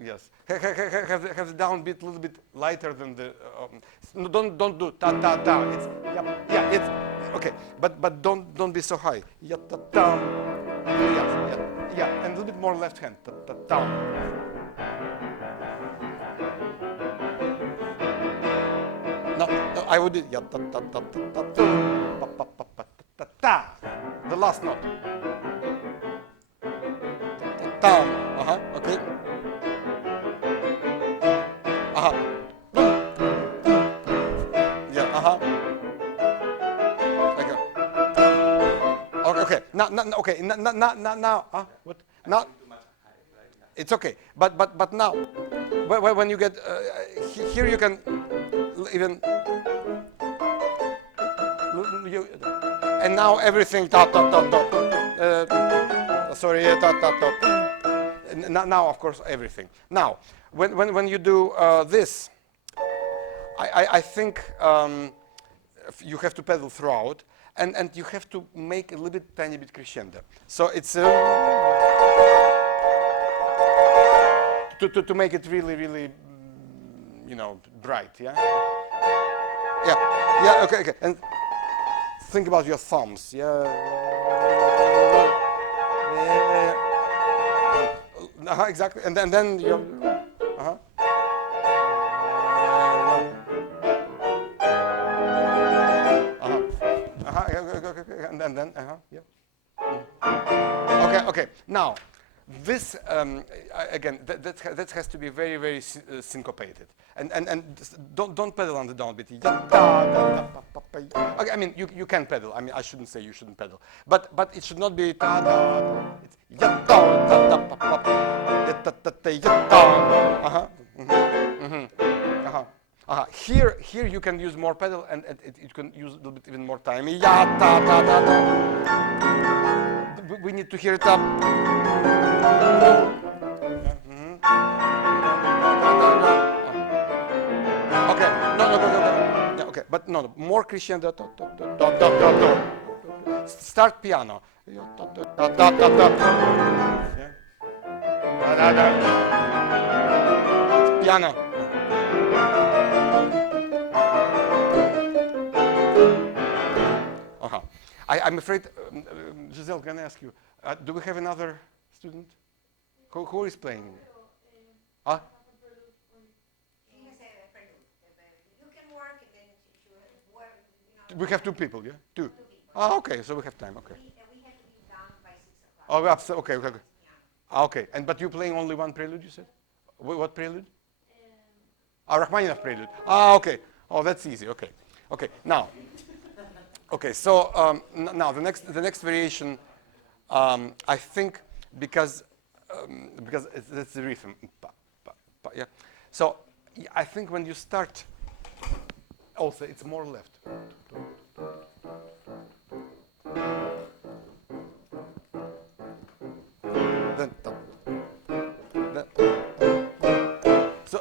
Yes. Have the downbeat a little bit lighter than the. No, don't do ta ta ta. It's yeah. It's okay. But don't be so high. Yeah, ta ta. Yeah, and a little bit more left hand. Ta ta ta. No, I would do yeah ta ta ta ta ta pa pa pa ta ta. The last note. Ta. Okay. Yeah. Okay. Now. What? Now. It's okay. But now, when you get here, you can even. And now everything. Sorry. Now, of course, everything. Now, when you do this, I think you have to pedal throughout, and you have to make a little bit, tiny bit crescendo. So it's to make it really, you know, bright. Yeah. Okay. And think about your thumbs. Yeah. Exactly. And then you. And then yeah. Okay. Now, this again that has to be very syncopated, and don't pedal on the downbeat. Okay, I mean you can pedal. I mean I shouldn't say you shouldn't pedal, but it should not be It's here you can use more pedal, and you can use a little bit even more time. Ya ta ta ta ta. We need to hear it up. Okay, no. Yeah, okay, but no, more crescendo. Start piano. Piano. I'm afraid, Giselle, can I ask you, do we have another student? Who is playing? Huh? We have two people, yeah? Two. Oh, okay, so we have time, okay. We have to be done by 6 o'clock. Oh, okay. Okay, but you're playing only one prelude, you said? What prelude? Rachmaninoff prelude. Okay. Oh, that's easy, okay. Okay, now. Okay, so now the next variation, I think, because it's the rhythm, yeah. So I think when you start, also it's more left.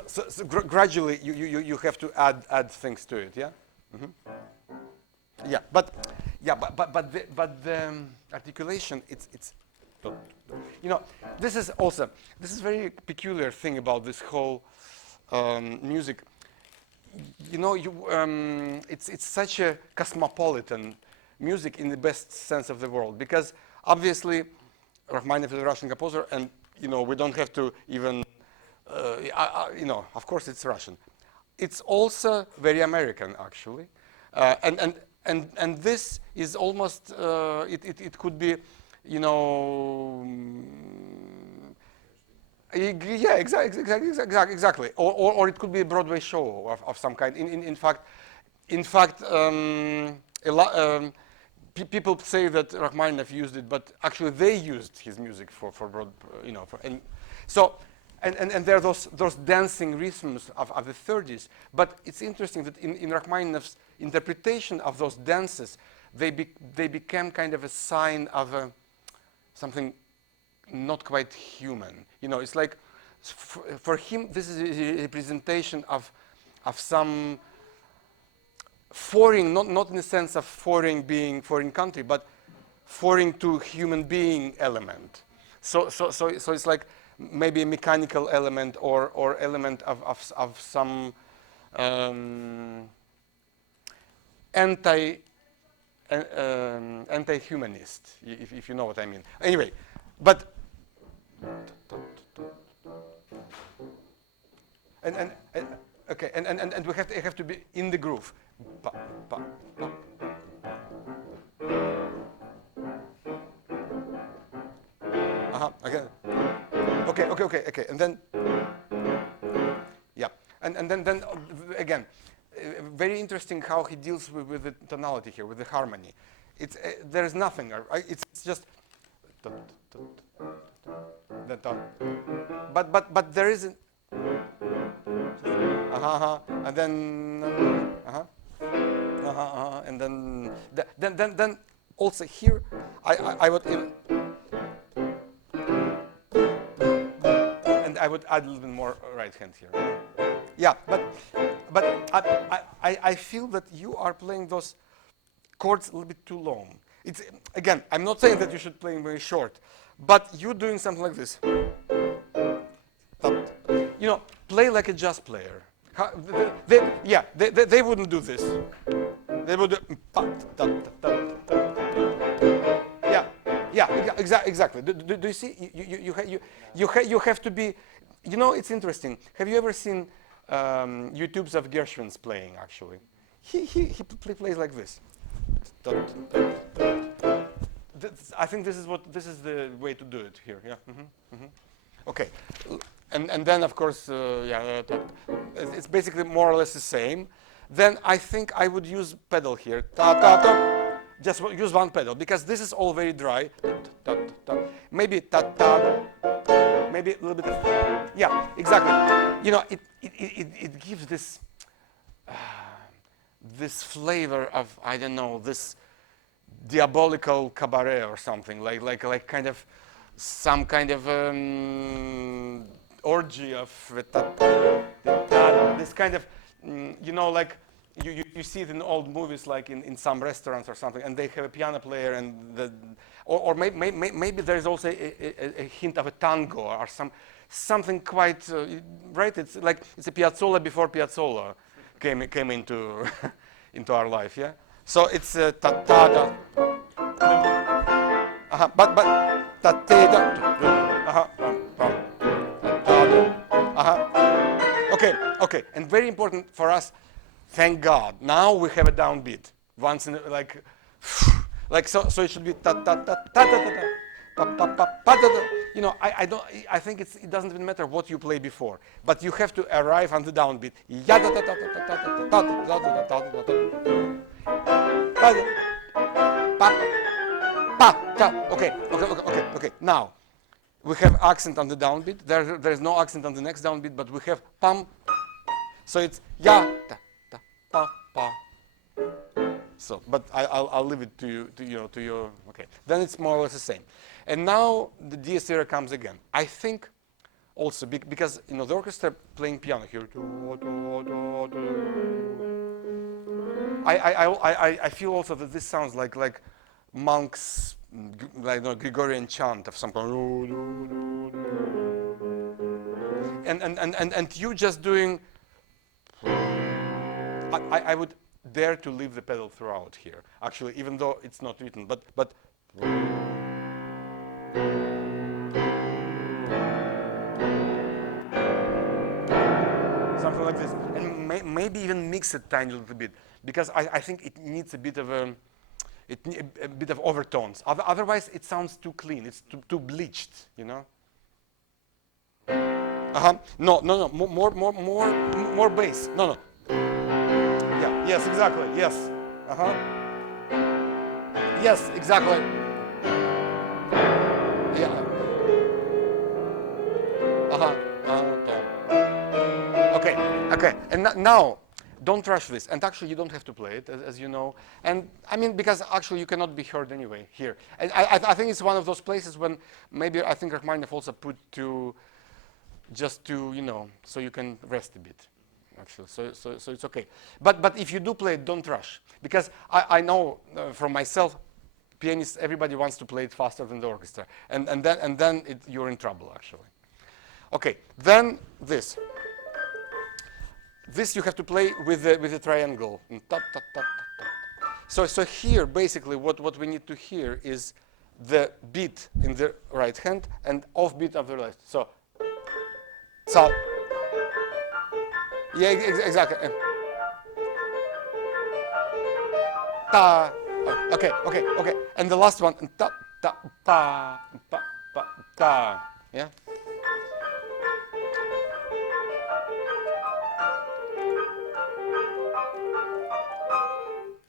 So gradually you have to add things to it, yeah. Yeah, but the articulation, it's this is very peculiar thing about this whole music. It's such a cosmopolitan music in the best sense of the word, because obviously Rachmaninoff is a Russian composer, and we don't have to even of course it's Russian. It's also very American actually, and this is almost it could be yeah, exactly, or it could be a Broadway show of some kind. In fact, people say that Rachmaninoff used it, but actually they used his music for and there are those dancing rhythms of the 30s. But it's interesting that in Rachmaninoff's interpretation of those dances, they became kind of a sign of something not quite human. It's like for him this is a representation of some foreign, not in the sense of foreign being foreign country, but foreign to human being element. So it's like maybe a mechanical element or element of some anti-humanist, if you know what I mean. Anyway, but and okay, and we have to be in the groove. Okay. Okay, and then, yeah, and then again, very interesting how he deals with the tonality here, with the harmony. It's there is nothing. It's just, but there isn't. And then, and then also here, I would even. I would add a little bit more right hand here. Yeah, but I feel that you are playing those chords a little bit too long. It's again, I'm not saying that you should play very short, but you're doing something like this. Play like a jazz player. They wouldn't do this. They would. Exactly. Do you see? You have to be. It's interesting. Have you ever seen YouTubes of Gershwin's playing? Actually, he plays like this. I think this is the way to do it here. Yeah. Okay. And then of course, it's basically more or less the same. Then I think I would use pedal here. Just use one pedal, because this is all very dry. Maybe maybe a little bit of, yeah, exactly. It gives this this flavor of, I don't know, this diabolical cabaret or something, like kind of some kind of orgy of this kind of, you know, like you see it in old movies, like in some restaurants or something, and they have a piano player, and or maybe there's also a hint of a tango or something quite right. It's like it's a Piazzolla before Piazzolla came into into our life, yeah. So it's ta ta da, but ta ta da, okay, and very important for us. Thank God. Now we have a downbeat. Once in like so it should be ta ta ta ta ta ta pa pa pa pa ta ta. You know, I don't. I think it doesn't even matter what you play before, but you have to arrive on the downbeat. Ya ta ta ta ta ta ta ta ta ta ta ta. Okay. Now we have accent on the downbeat. There is no accent on the next downbeat, but we have pam. So it's ya ta. Pa, pa. So, but I'll leave it to your, okay. Then it's more or less the same. And now the dies ira comes again. I think also because, you know, the orchestra playing piano here. I feel also that this sounds like monks, like, you know, Gregorian chant of some kind. And you just doing. I would dare to leave the pedal throughout here, actually, even though it's not written, but something like this, and maybe even mix it tiny little bit, because I think it needs a bit of a bit of overtones. Otherwise, it sounds too clean. It's too bleached, you know. No. More bass. No. Yeah. Yes. Exactly. Yes. Yes. Exactly. Yeah. Okay. And now, don't rush this. And actually, you don't have to play it, as you know. And I mean, because actually, you cannot be heard anyway here. And I think it's one of those places when maybe I think Rachmaninoff also put just to, you know, so you can rest a bit. Actually, so it's okay. But if you do play it, don't rush, because I know from myself, pianists, everybody wants to play it faster than the orchestra, and then you're in trouble actually. Okay, then this you have to play with the triangle. So here basically what we need to hear is the beat in the right hand and off beat of the left. So. Yeah, exactly. Ta. Okay. And the last one. Ta ta pa pa pa ta. Yeah.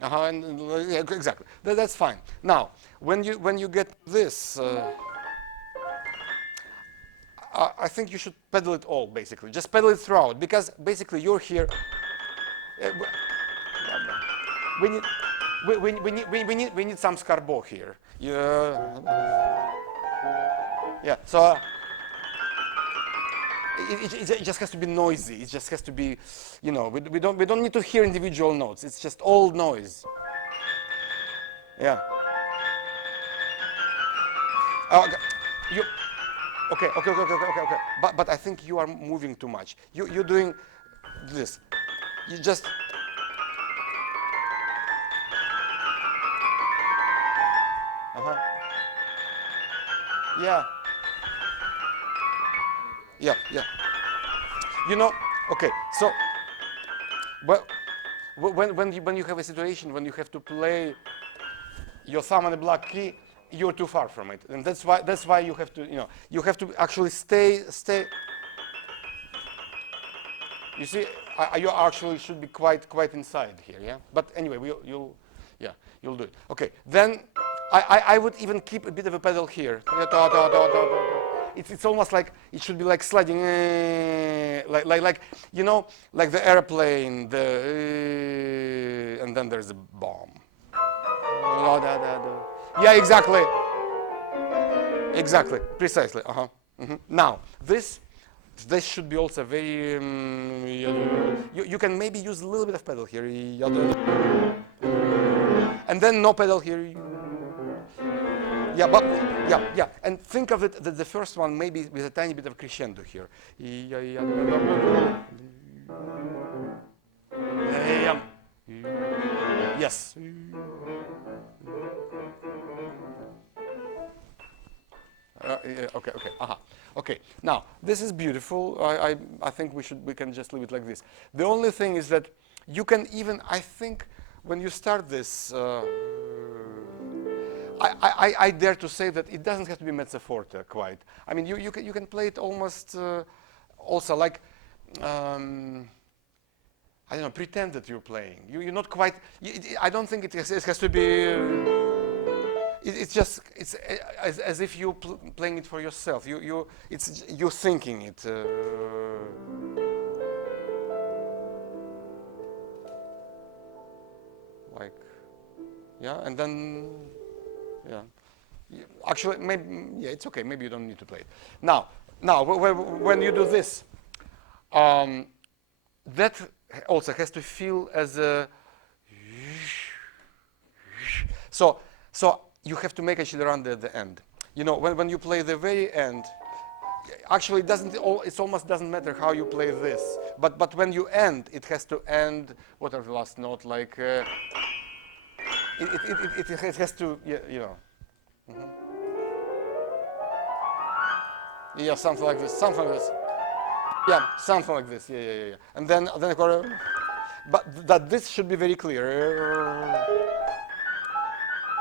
And yeah, exactly. That's fine. Now, when you get this. I think you should pedal it all, basically. Just pedal it throughout, because basically you're here. We need some scarbo here. Yeah. So it just has to be noisy. It just has to be, you know, we don't need to hear individual notes. It's just all noise. Yeah. Okay. But I think you are moving too much. You're doing this. You just. Yeah. You know. Okay. So. Well, when you have a situation when you have to play your thumb on a black key, you're too far from it, and that's why you have to, you know, you have to actually stay. You see, you actually should be quite inside here, yeah. But anyway, you'll do it. Okay, then I would even keep a bit of a pedal here, it's almost like it should be like sliding, like you know, like the airplane, and then there's a bomb. Yeah, exactly. Exactly, precisely. Now this should be also very. You can maybe use a little bit of pedal here, and then no pedal here. Yeah, but yeah, and think of it that the first one maybe with a tiny bit of crescendo here. Yes. Okay. Okay. Now this is beautiful. I think we can just leave it like this. The only thing is that you can even, I think, when you start this, I dare to say that it doesn't have to be mezzo forte quite. I mean, you can play it almost also like. I don't know. Pretend that you're playing. You're not quite. I don't think it has to be. It's just as if you're playing it for yourself. You're thinking it. Like, yeah, and then, yeah. Actually, maybe it's okay. Maybe you don't need to play it. Now, when you do this, that also has to feel as a. So you have to make a accelerante at the end. You know, when you play the very end, actually it almost doesn't matter how you play this. But when you end, it has to end. What are the last note like? It has to, you know. Yeah, something like this. Something like this. Yeah, something like this. Yeah. And then but that this should be very clear.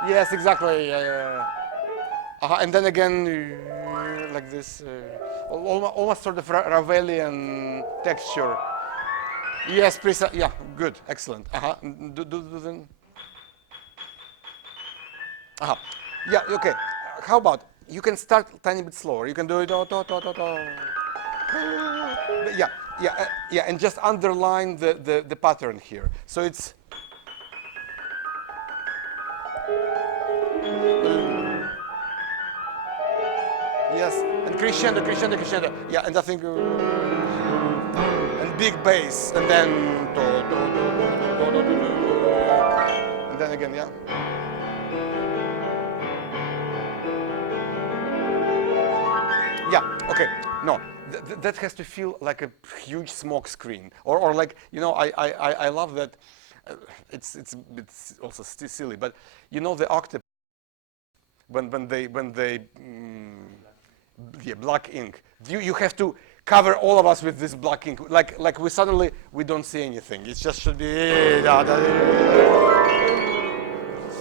Yes, exactly. Yeah. And then again, like this, almost sort of Ravelian texture. Yes, precise. Yeah, good, excellent. Do then. Yeah, okay. How about you can start a tiny bit slower. You can do it. Yeah, and just underline the pattern here. So it's. Yes, and crescendo. Yeah, and I think and big bass, and then and then again, yeah. Yeah. Okay. No, that has to feel like a huge smoke screen, or like, you know, I love that. It's also still silly, but you know the octave when they black ink. You have to cover all of us with this black ink. Like we don't see anything. It just should be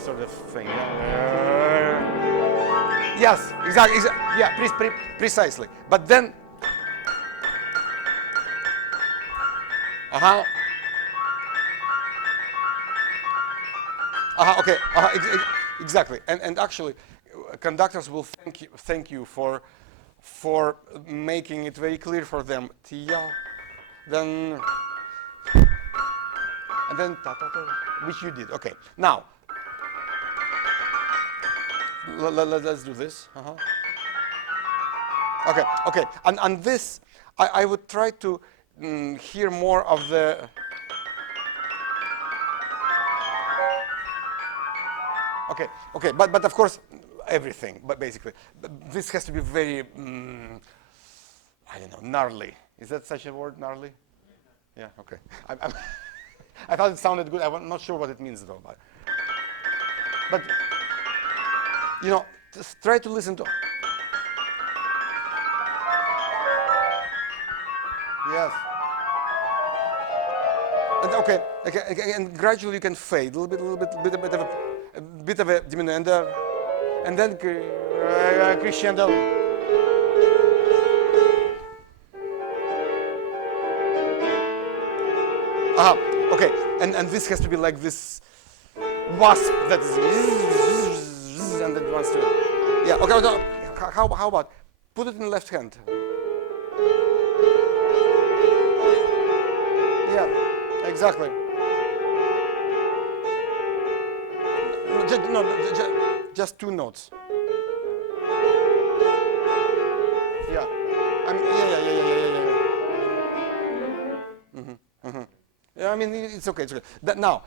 sort of thing. Yes, exactly. Yeah, precisely. But then. Okay. Exactly. And actually, conductors will thank you for making it very clear for them. Then and then which you did. Okay. Now let's do this. Okay. And this I would try to hear more of the. Okay, but of course, everything. But basically, this has to be very, I don't know, gnarly. Is that such a word, gnarly? Yeah. Okay. I thought it sounded good. I'm not sure what it means though. But you know, just try to listen to. Yes. And okay, and gradually you can fade a little bit of a diminuendo, and then crescendo. Okay, and this has to be like this wasp that is, and then wants to. Yeah. Okay. How about put it in the left hand. Yeah, exactly. Just two notes. Yeah. Yeah, I mean, it's okay. It's okay. Now,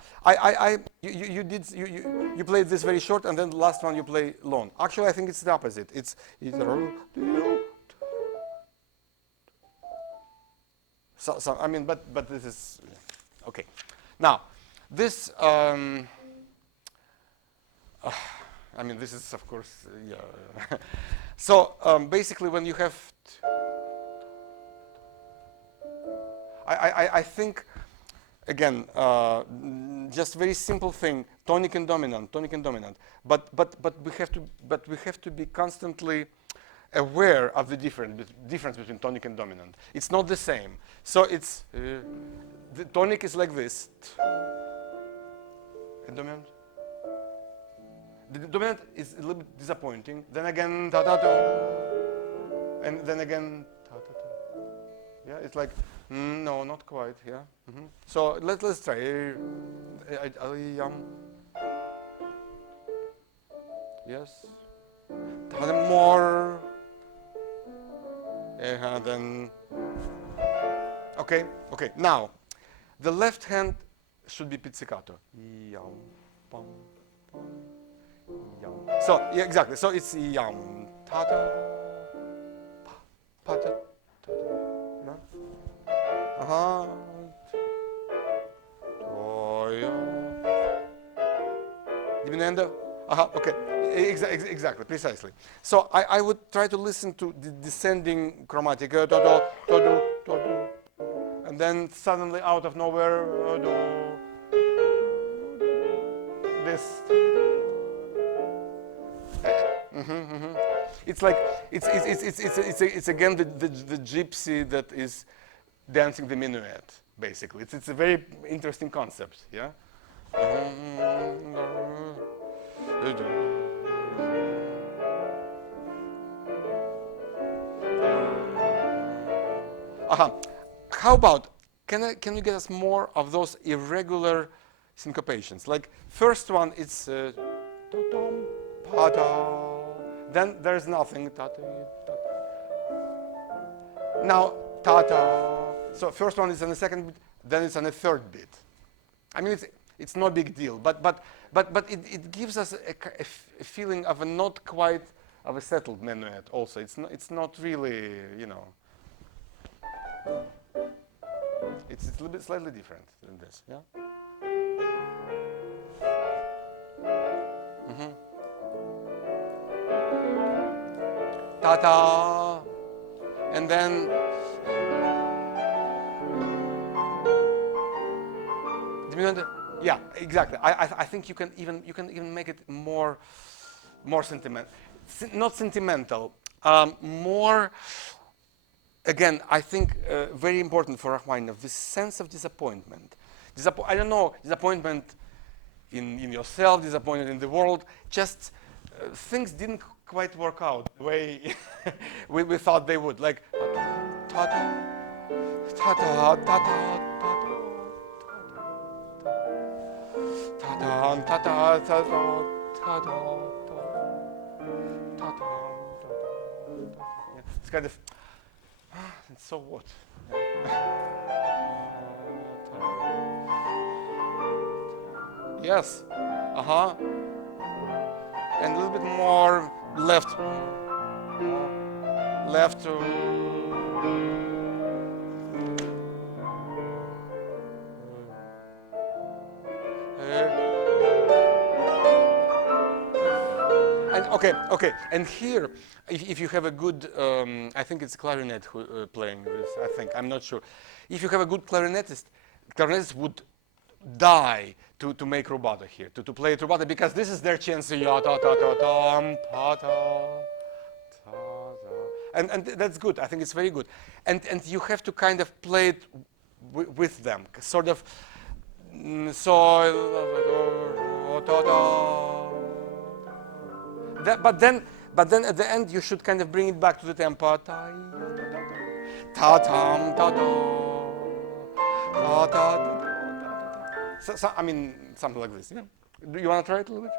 you played this very short, and then the last one you play long. Actually, I think it's the opposite. It's so I mean, but this is okay. Now, this I mean, this is of course yeah. So basically, when you have I think. Again, just very simple thing: tonic and dominant, tonic and dominant. But we have to be constantly aware of the difference between tonic and dominant. It's not the same. So it's the tonic is like this. And dominant. The dominant is a little bit disappointing. Then again, ta ta ta, and then again, ta ta ta. Yeah, it's like. No, not quite. Yeah. So let's try. Yes. More. Then. Okay. Okay. Now, the left hand should be pizzicato. So yeah, exactly. So it's yam ta ta pa ta ta. No? Diminuendo? Okay. Exactly, precisely. So I would try to listen to the descending chromatic, and then suddenly out of nowhere, this. It's like it's again the gypsy that is dancing the minuet, basically. It's a very interesting concept, yeah? How about, can you get us more of those irregular syncopations? Like, first one, it's then there's nothing. Now, ta-ta. So first one is on the second beat, then it's on the third beat. I mean, it's no big deal, but it gives us a feeling of a not quite of a settled minuet. Also, it's not really, you know. It's a little bit slightly different than this, yeah. Ta-ta, and then. Yeah, exactly. I think you can even make it more sentimental, not sentimental, more. Again, I think very important for Rachmaninoff, this sense of disappointment. I don't know, disappointment in yourself, disappointment in the world. Just things didn't quite work out the way we thought they would. Like ta ta ta ta ta ta. It's kind of, and so what? Yes, and a little bit more left. And okay. And here, if you have a good, I think it's clarinet playing this. I think, I'm not sure. If you have a good clarinetist would die to make rubato here, to play rubato, because this is their chance. And that's good. I think it's very good. And you have to kind of play it with them, sort of. But then but then at the end you should kind of bring it back to the tempo. Ta tam ta da ta ta. So I mean something like this. Yeah. Do you want to try it a little bit?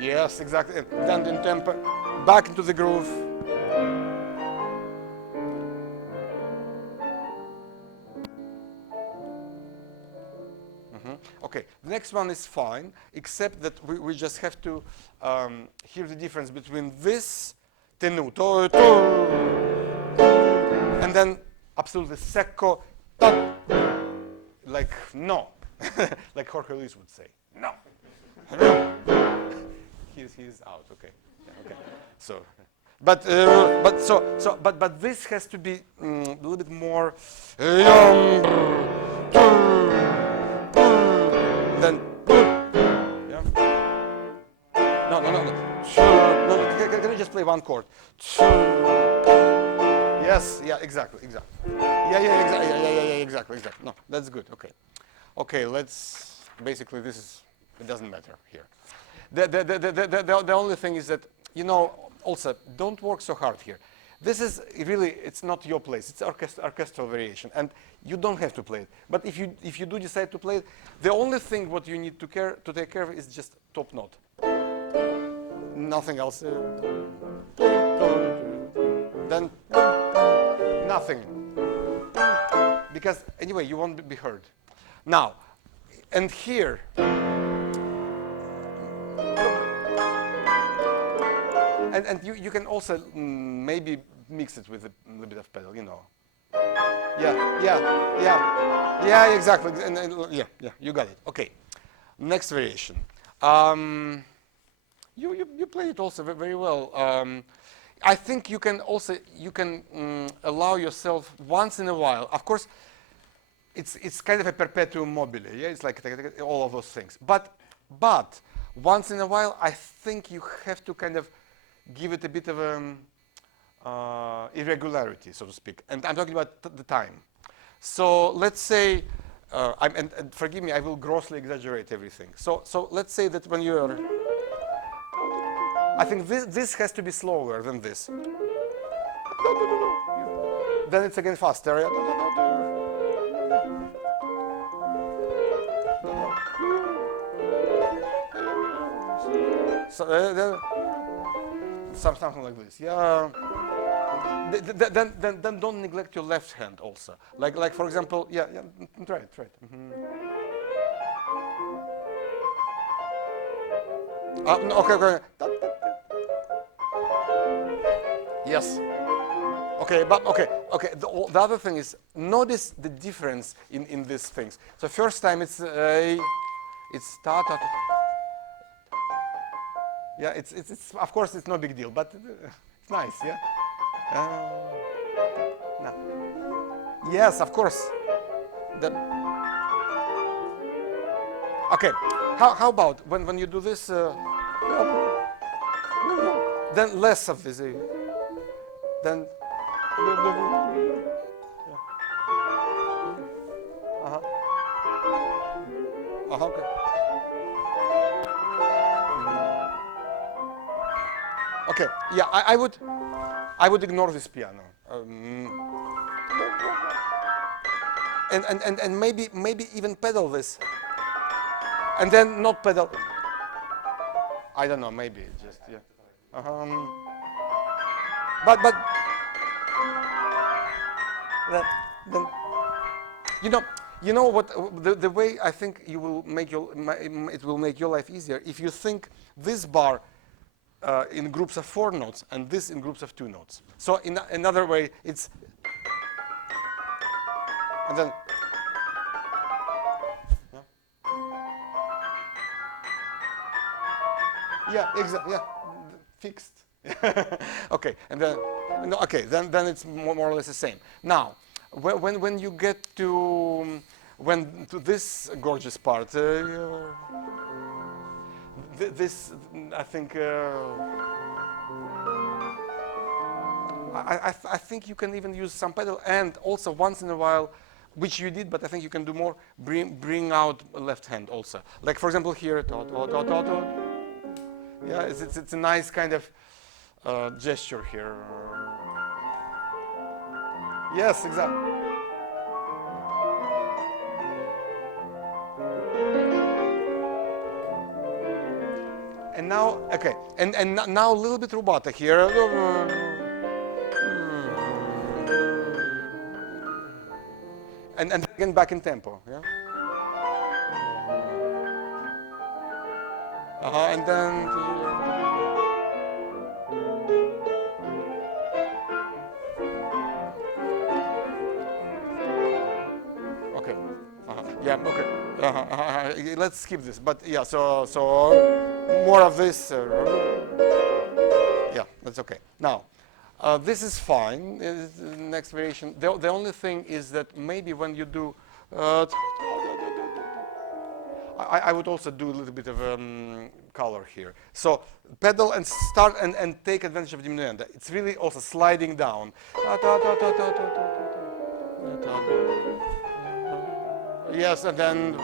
Yes, exactly. And then in tempo, back into the groove. Okay, the next one is fine, except that we just have to hear the difference between this tenu, to, and then absolutely secco, ta, like no, like Jorge Luis would say, no. He's out. Okay, yeah, okay. So, but this has to be a little bit more. Then, yeah. No. Can you just play one chord? Yes. Yeah. Exactly. Yeah. Exactly. No, that's good. Okay. Let's. Basically, this is. It doesn't matter here. The only thing is that, you know, also don't work so hard here. This is really, it's not your place. It's orchestral variation, and you don't have to play it. But if you do decide to play it, the only thing what you need to take care of is just top note. Nothing else. Then nothing, because anyway you won't be heard. Now, and here. And you can also maybe mix it with a little bit of pedal, you know. Yeah, exactly. And yeah, you got it. Okay, next variation. You play it also very well. I think you can also allow yourself once in a while. Of course, it's kind of a perpetuum mobile. Yeah, it's like all of those things. But once in a while, I think you have to kind of give it a bit of irregularity, so to speak. And I'm talking about the time. So let's say, and forgive me, I will grossly exaggerate everything. So let's say that when you're, I think this has to be slower than this. Then it's again faster. So something like this, yeah. Then don't neglect your left hand also. Like for example, yeah, try it. No, okay. Yes. Okay, but okay. The other thing is, notice the difference in these things. So first time it's ta ta. Yeah, it's of course it's no big deal, but it's nice, yeah. No. Yes, of course. Okay. How about when you do this? Then less of this. Then. Okay. Okay, yeah, I would ignore this piano, and maybe even pedal this, and then not pedal. I don't know, maybe just yeah. But then you know what the way I think you will make it will make your life easier if you think this bar. In groups of 4 notes, and this in groups of 2 notes. So in another way, it's and then yeah, exactly, yeah, fixed. Okay, and then then it's more or less the same. Now, when you get to this gorgeous part. This, I think, I think you can even use some pedal, and also once in a while, which you did, but I think you can do more, bring out left hand also. Like for example here, yeah, it's a nice kind of gesture here. Yes, exactly. And now, okay, and now a little bit rubato here. And again back in tempo, yeah? And then... Okay, yeah, okay. Let's skip this, but yeah, so more of this. Yeah, that's okay. Now, this is fine. Next variation. The only thing is that maybe when you do, I would also do a little bit of color here. So pedal and start and take advantage of diminuendo. It's really also sliding down. Yes, and then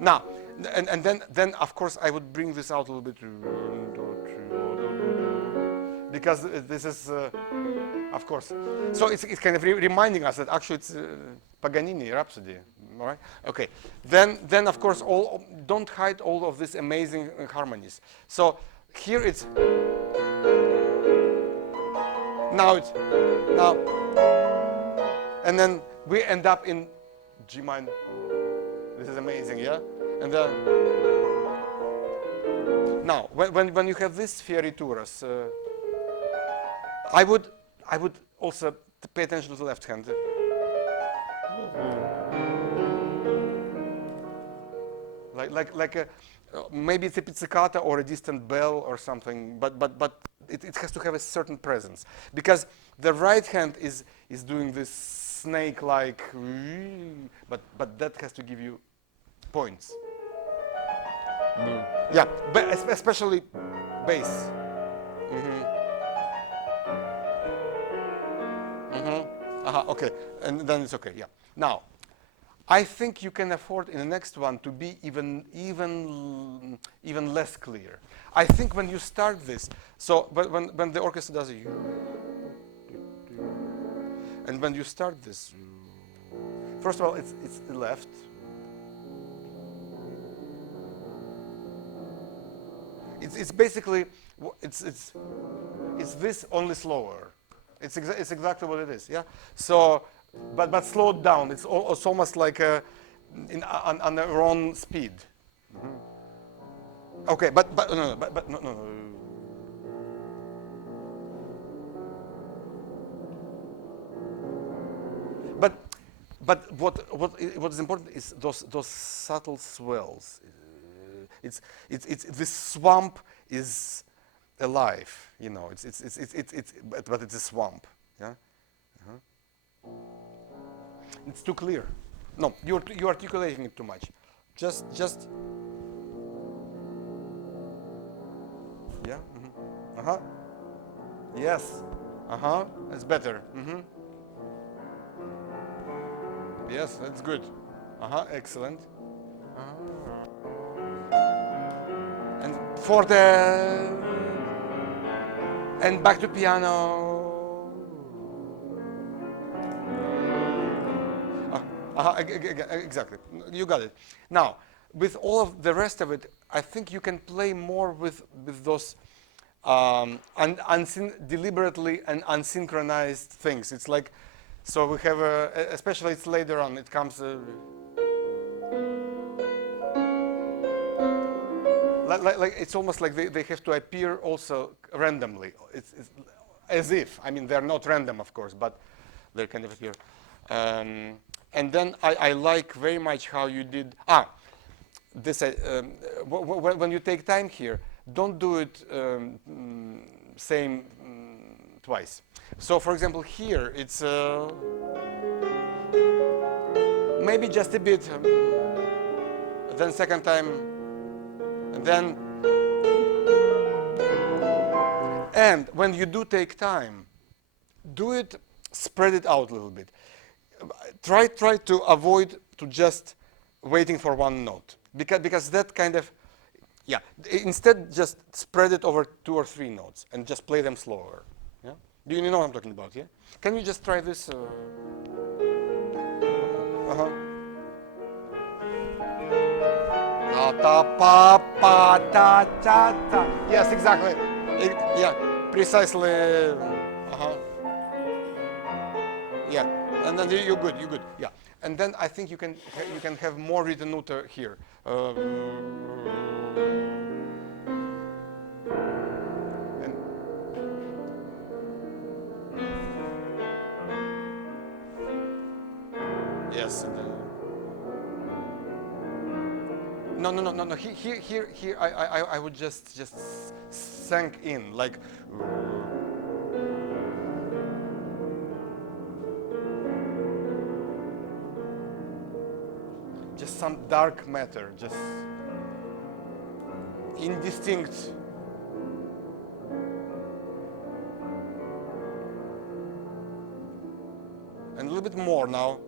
now, and then of course I would bring this out a little bit because this is of course. So it's kind of reminding us that actually it's Paganini Rhapsody, all right? Okay. Then of course don't hide all of these amazing harmonies. So here it's now, and then we end up in G minor. This is amazing, yeah? And then now, when you have these fiorituras, I would also pay attention to the left hand. Like a, maybe it's a pizzicato or a distant bell or something, but it has to have a certain presence, because the right hand is doing this snake-like, but that has to give you points. Yeah, but especially bass. Okay, and then it's okay. Yeah. Now, I think you can afford in the next one to be even less clear. I think when you start this, so when the orchestra does it, and when you start this, first of all, it's the left. It's basically it's this only slower. It's exactly what it is. Yeah. So, but slowed down. It's almost like on the wrong speed. Okay, but no. But what is important is those subtle swells. It's this swamp is alive, you know. But it's a swamp. Yeah. It's too clear. No, you're articulating it too much. Just. Yeah. Yes. It's better. Yes, that's good. Excellent. And forte. And back to piano. Exactly. You got it. Now, with all of the rest of it, I think you can play more with those deliberately and unsynchronized things. It's like, so we have, especially it's later on, it comes, like it's almost like they have to appear also randomly. It's as if, I mean, they're not random, of course, but they kind of appear. And then I like very much how you did, this, when you take time here, don't do it same twice. So for example, here it's maybe just a bit, then second time, and then, And when you do take time, do it, spread it out a little bit. Try to avoid to just waiting for one note, because that kind of, yeah. Instead, just spread it over 2 or 3 notes and just play them slower. Yeah. Do you know what I'm talking about? Yeah. Can you just try this? Ta ta pa pa ta ta ta. Yes, exactly. Yeah, precisely. Yeah, and then you're good. You're good. Yeah, and then I think you can have more ritenuta here. And yes. And then, no. Here. I would just sink in like. Just some dark matter, just indistinct. And a little bit more now.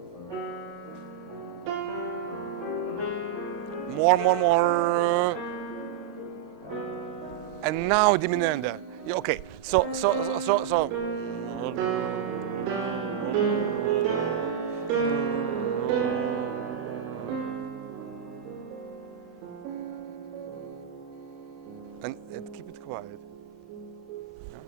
More. And now diminuendo. Yeah, okay, so. And keep it quiet. Yeah?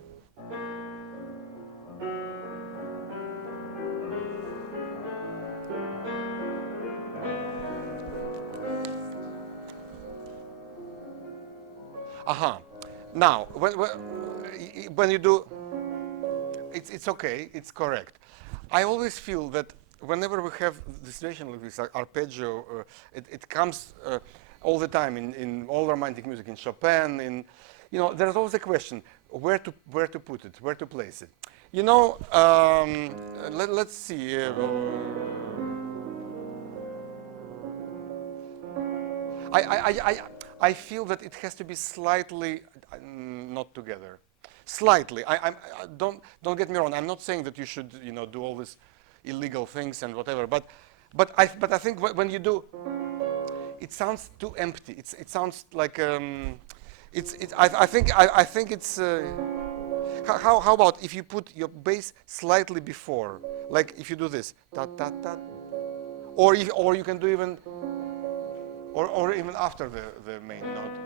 Now, when you do, it's okay, it's correct. I always feel that whenever we have the situation like this, arpeggio, it comes all the time in all romantic music, in Chopin, there's always a question where to put it, where to place it. Let's see. I feel that it has to be slightly not together, slightly. Don't get me wrong. I'm not saying that you should do all these illegal things and whatever, but I think when you do. It sounds too empty. It sounds like I think it's. How about if you put your bass slightly before, like if you do this, ta ta ta, or you can do even, or even after the main note.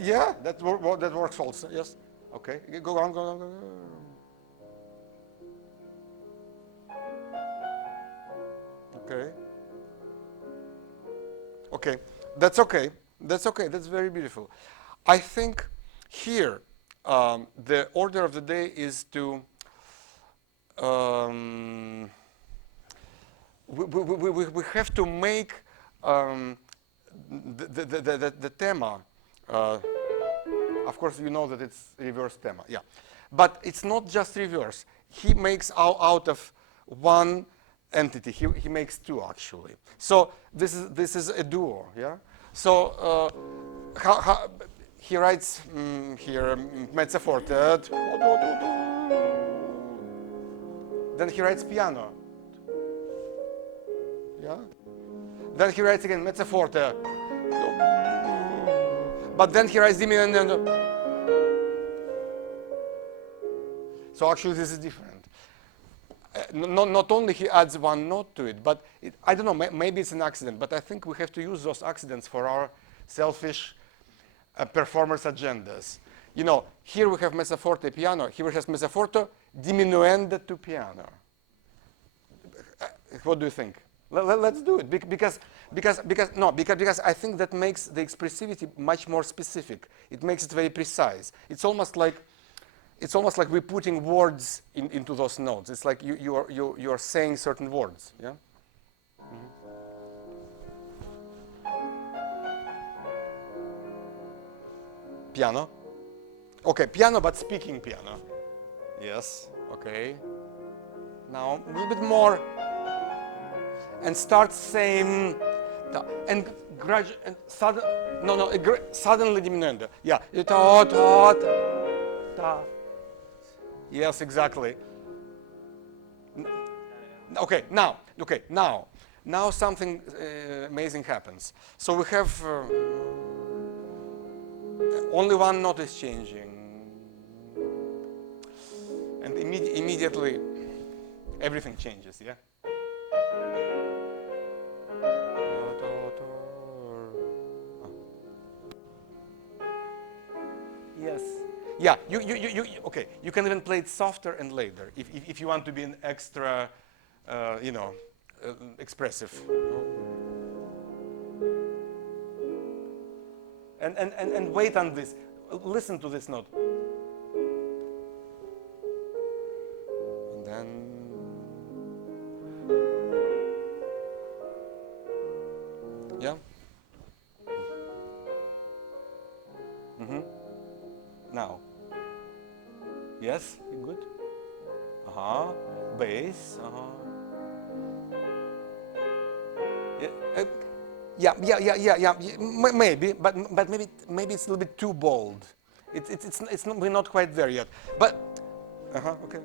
Yeah, that works also. Yes. Okay. Go on. Okay, that's okay. That's very beautiful. I think here the order of the day is to we have to make the tema. Of course, you know that it's reverse tema. Yeah, but it's not just reverse. He makes out of one entity. He makes 2 actually. So this is a duo. Yeah. So how he writes here mezza forte. Then he writes piano. Yeah. Then he writes again mezza forte. But then he writes diminuendo. So actually this is different. Not only he adds one note to it, but I don't know, maybe it's an accident, but I think we have to use those accidents for our selfish performers' agendas. Here we have mezza forte piano, here we have mezza forte diminuendo to piano. What do you think? Let's do it because I think that makes the expressivity much more specific. It makes it very precise. It's almost like we're putting words into those notes. It's like you are saying certain words. Yeah. Piano. Okay, piano, but speaking piano. Yes. Okay. Now a little bit more, and start saying, and gradually and suddenly. No, suddenly diminuendo. Yeah, ta, ta, ta. Yes, exactly. Okay, now something amazing happens. So we have only one note is changing, and immediately everything changes. Yeah. Yes. Yeah. You. Okay. You can even play it softer and later if you want to be an extra, expressive. And wait on this. Listen to this note. And then. Yeah. Now. Yes, good. Bass. Yeah. Maybe, but maybe it's a little bit too bold. It's not, we're not quite there yet. But okay.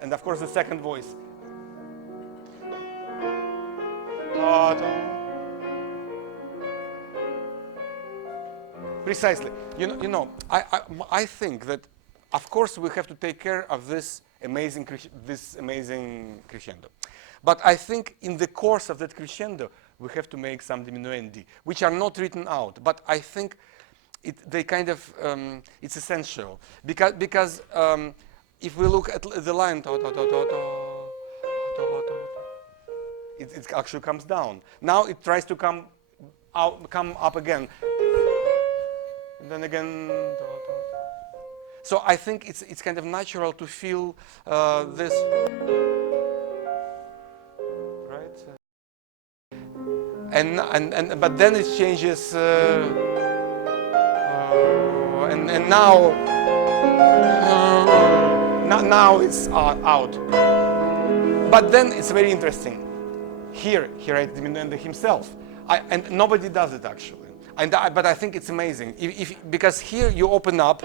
And of course the second voice. Precisely. I think that, of course, we have to take care of this amazing crescendo. But I think in the course of that crescendo, we have to make some diminuendi, which are not written out. But I think they kind of it's essential because if we look at the line, it actually comes down. Now it tries to come up again. And then again, so I think it's kind of natural to feel this, right? And but then it changes, and now it's out. But then it's very interesting. Here he writes diminuendo himself, and nobody does it actually. But I think it's amazing because here you open up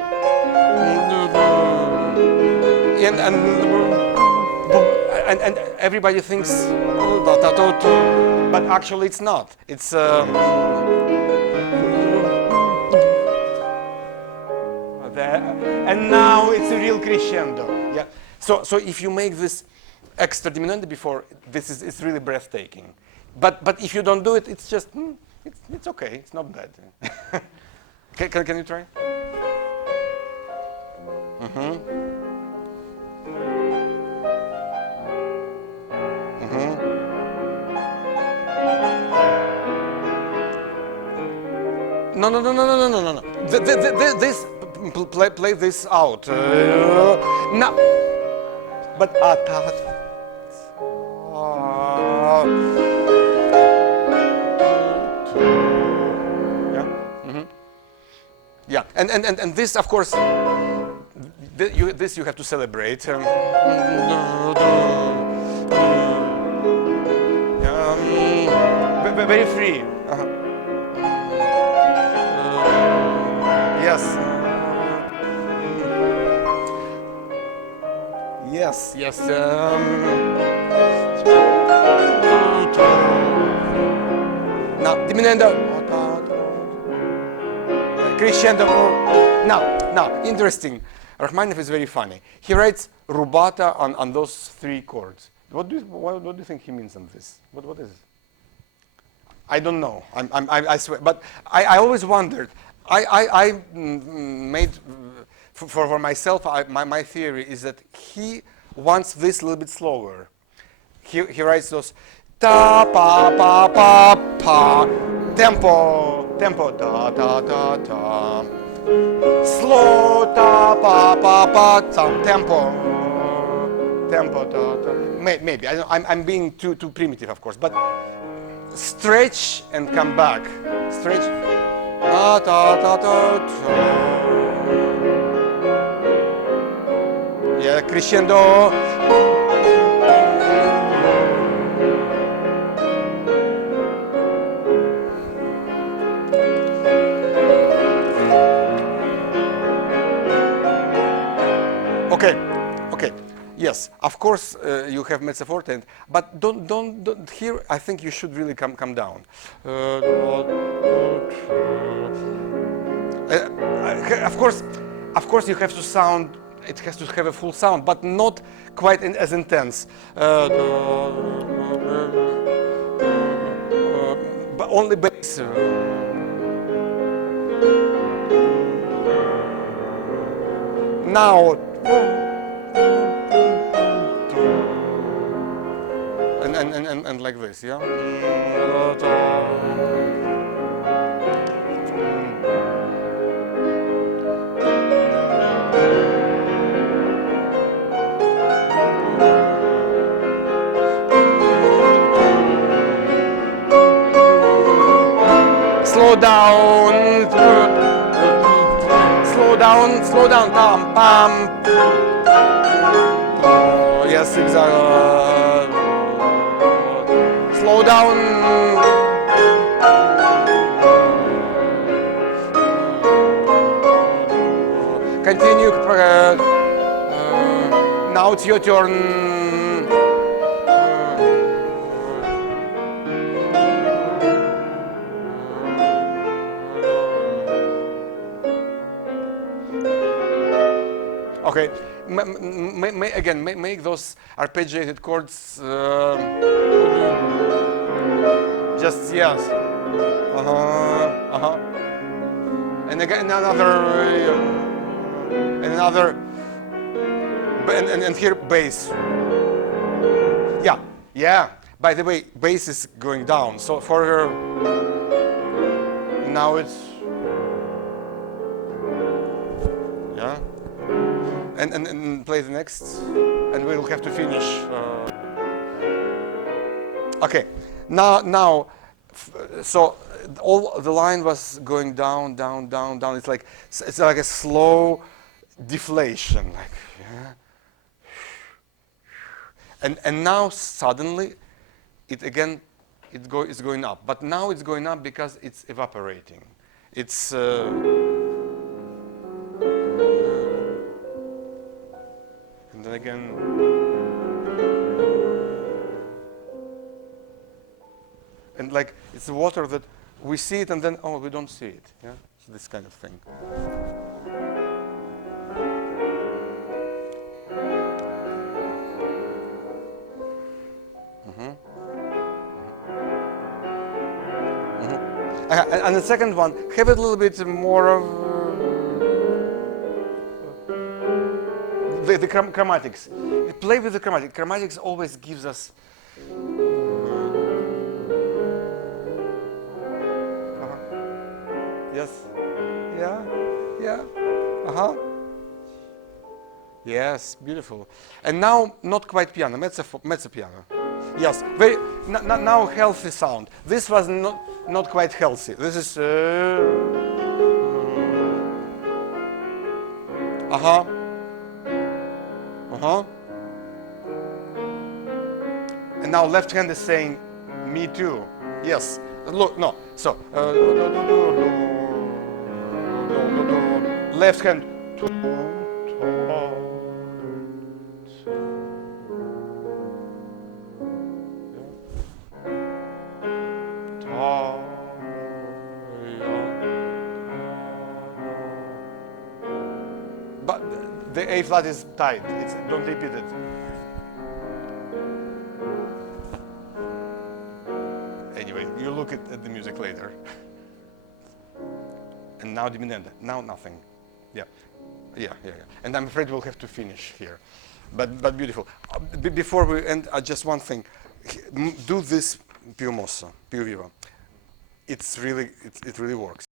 and everybody thinks, but actually it's not. It's and now it's a real crescendo. Yeah. So if you make this extra diminuendo before, it's really breathtaking. But if you don't do it, it's just. It's okay. It's not bad. Can you try? No. This play this out. No. But yeah, and this, of course, this you have to celebrate. Very free. Yes. Yes. Now, diminuendo. Crescendo. Now, interesting. Rachmaninoff is very funny. He writes rubata on those three chords. What do you think he means on this? What is it? I don't know. I swear. But I always wondered. I made for myself. My theory is that he wants this a little bit slower. He writes those ta pa pa pa pa tempo da da da da slow ta pa pa pa tempo da da. Maybe I'm being too primitive, of course, but stretch and come back. Stretch. Da da da da da. Yeah, crescendo. Okay, okay. Yes, of course you have mezzo forte, but don't here. I think you should really come down. Of course, you have to sound. It has to have a full sound, but not quite as intense. But only bass. Now. And like this, yeah? Slow down, slow down, pam, pam. Oh, yes, exactly. Slow down. Continue. Now it's your turn. Okay. Again, make those arpeggiated chords. Just yes. And again another, and here bass. Yeah, yeah. By the way, bass is going down. So for her, now it's yeah. And play the next, and we'll have to finish. Okay. Now, so all the line was going down, down, down, down. It's like a slow deflation, like yeah. And now suddenly, it's going up. But now it's going up because it's evaporating. It's and then again. And like it's the water that we see it and then we don't see it. Yeah, so this kind of thing. And the second one, have a little bit more of the chromatics. Play with the chromatics. Chromatics always gives us. Yes. Yeah. Yeah. Yes. Beautiful. And now, not quite piano. Mezzo piano. Yes. Very. Now healthy sound. This was not quite healthy. This is. And now left hand is saying, me too. Yes. Look. No. So. Left hand. But the A flat is tight. Don't repeat it. Anyway, you look at the music later. And now diminuendo. Now nothing. Yeah. And I'm afraid we'll have to finish here. But beautiful. Before we end, just one thing. Do this più mosso, più vivo. It really works.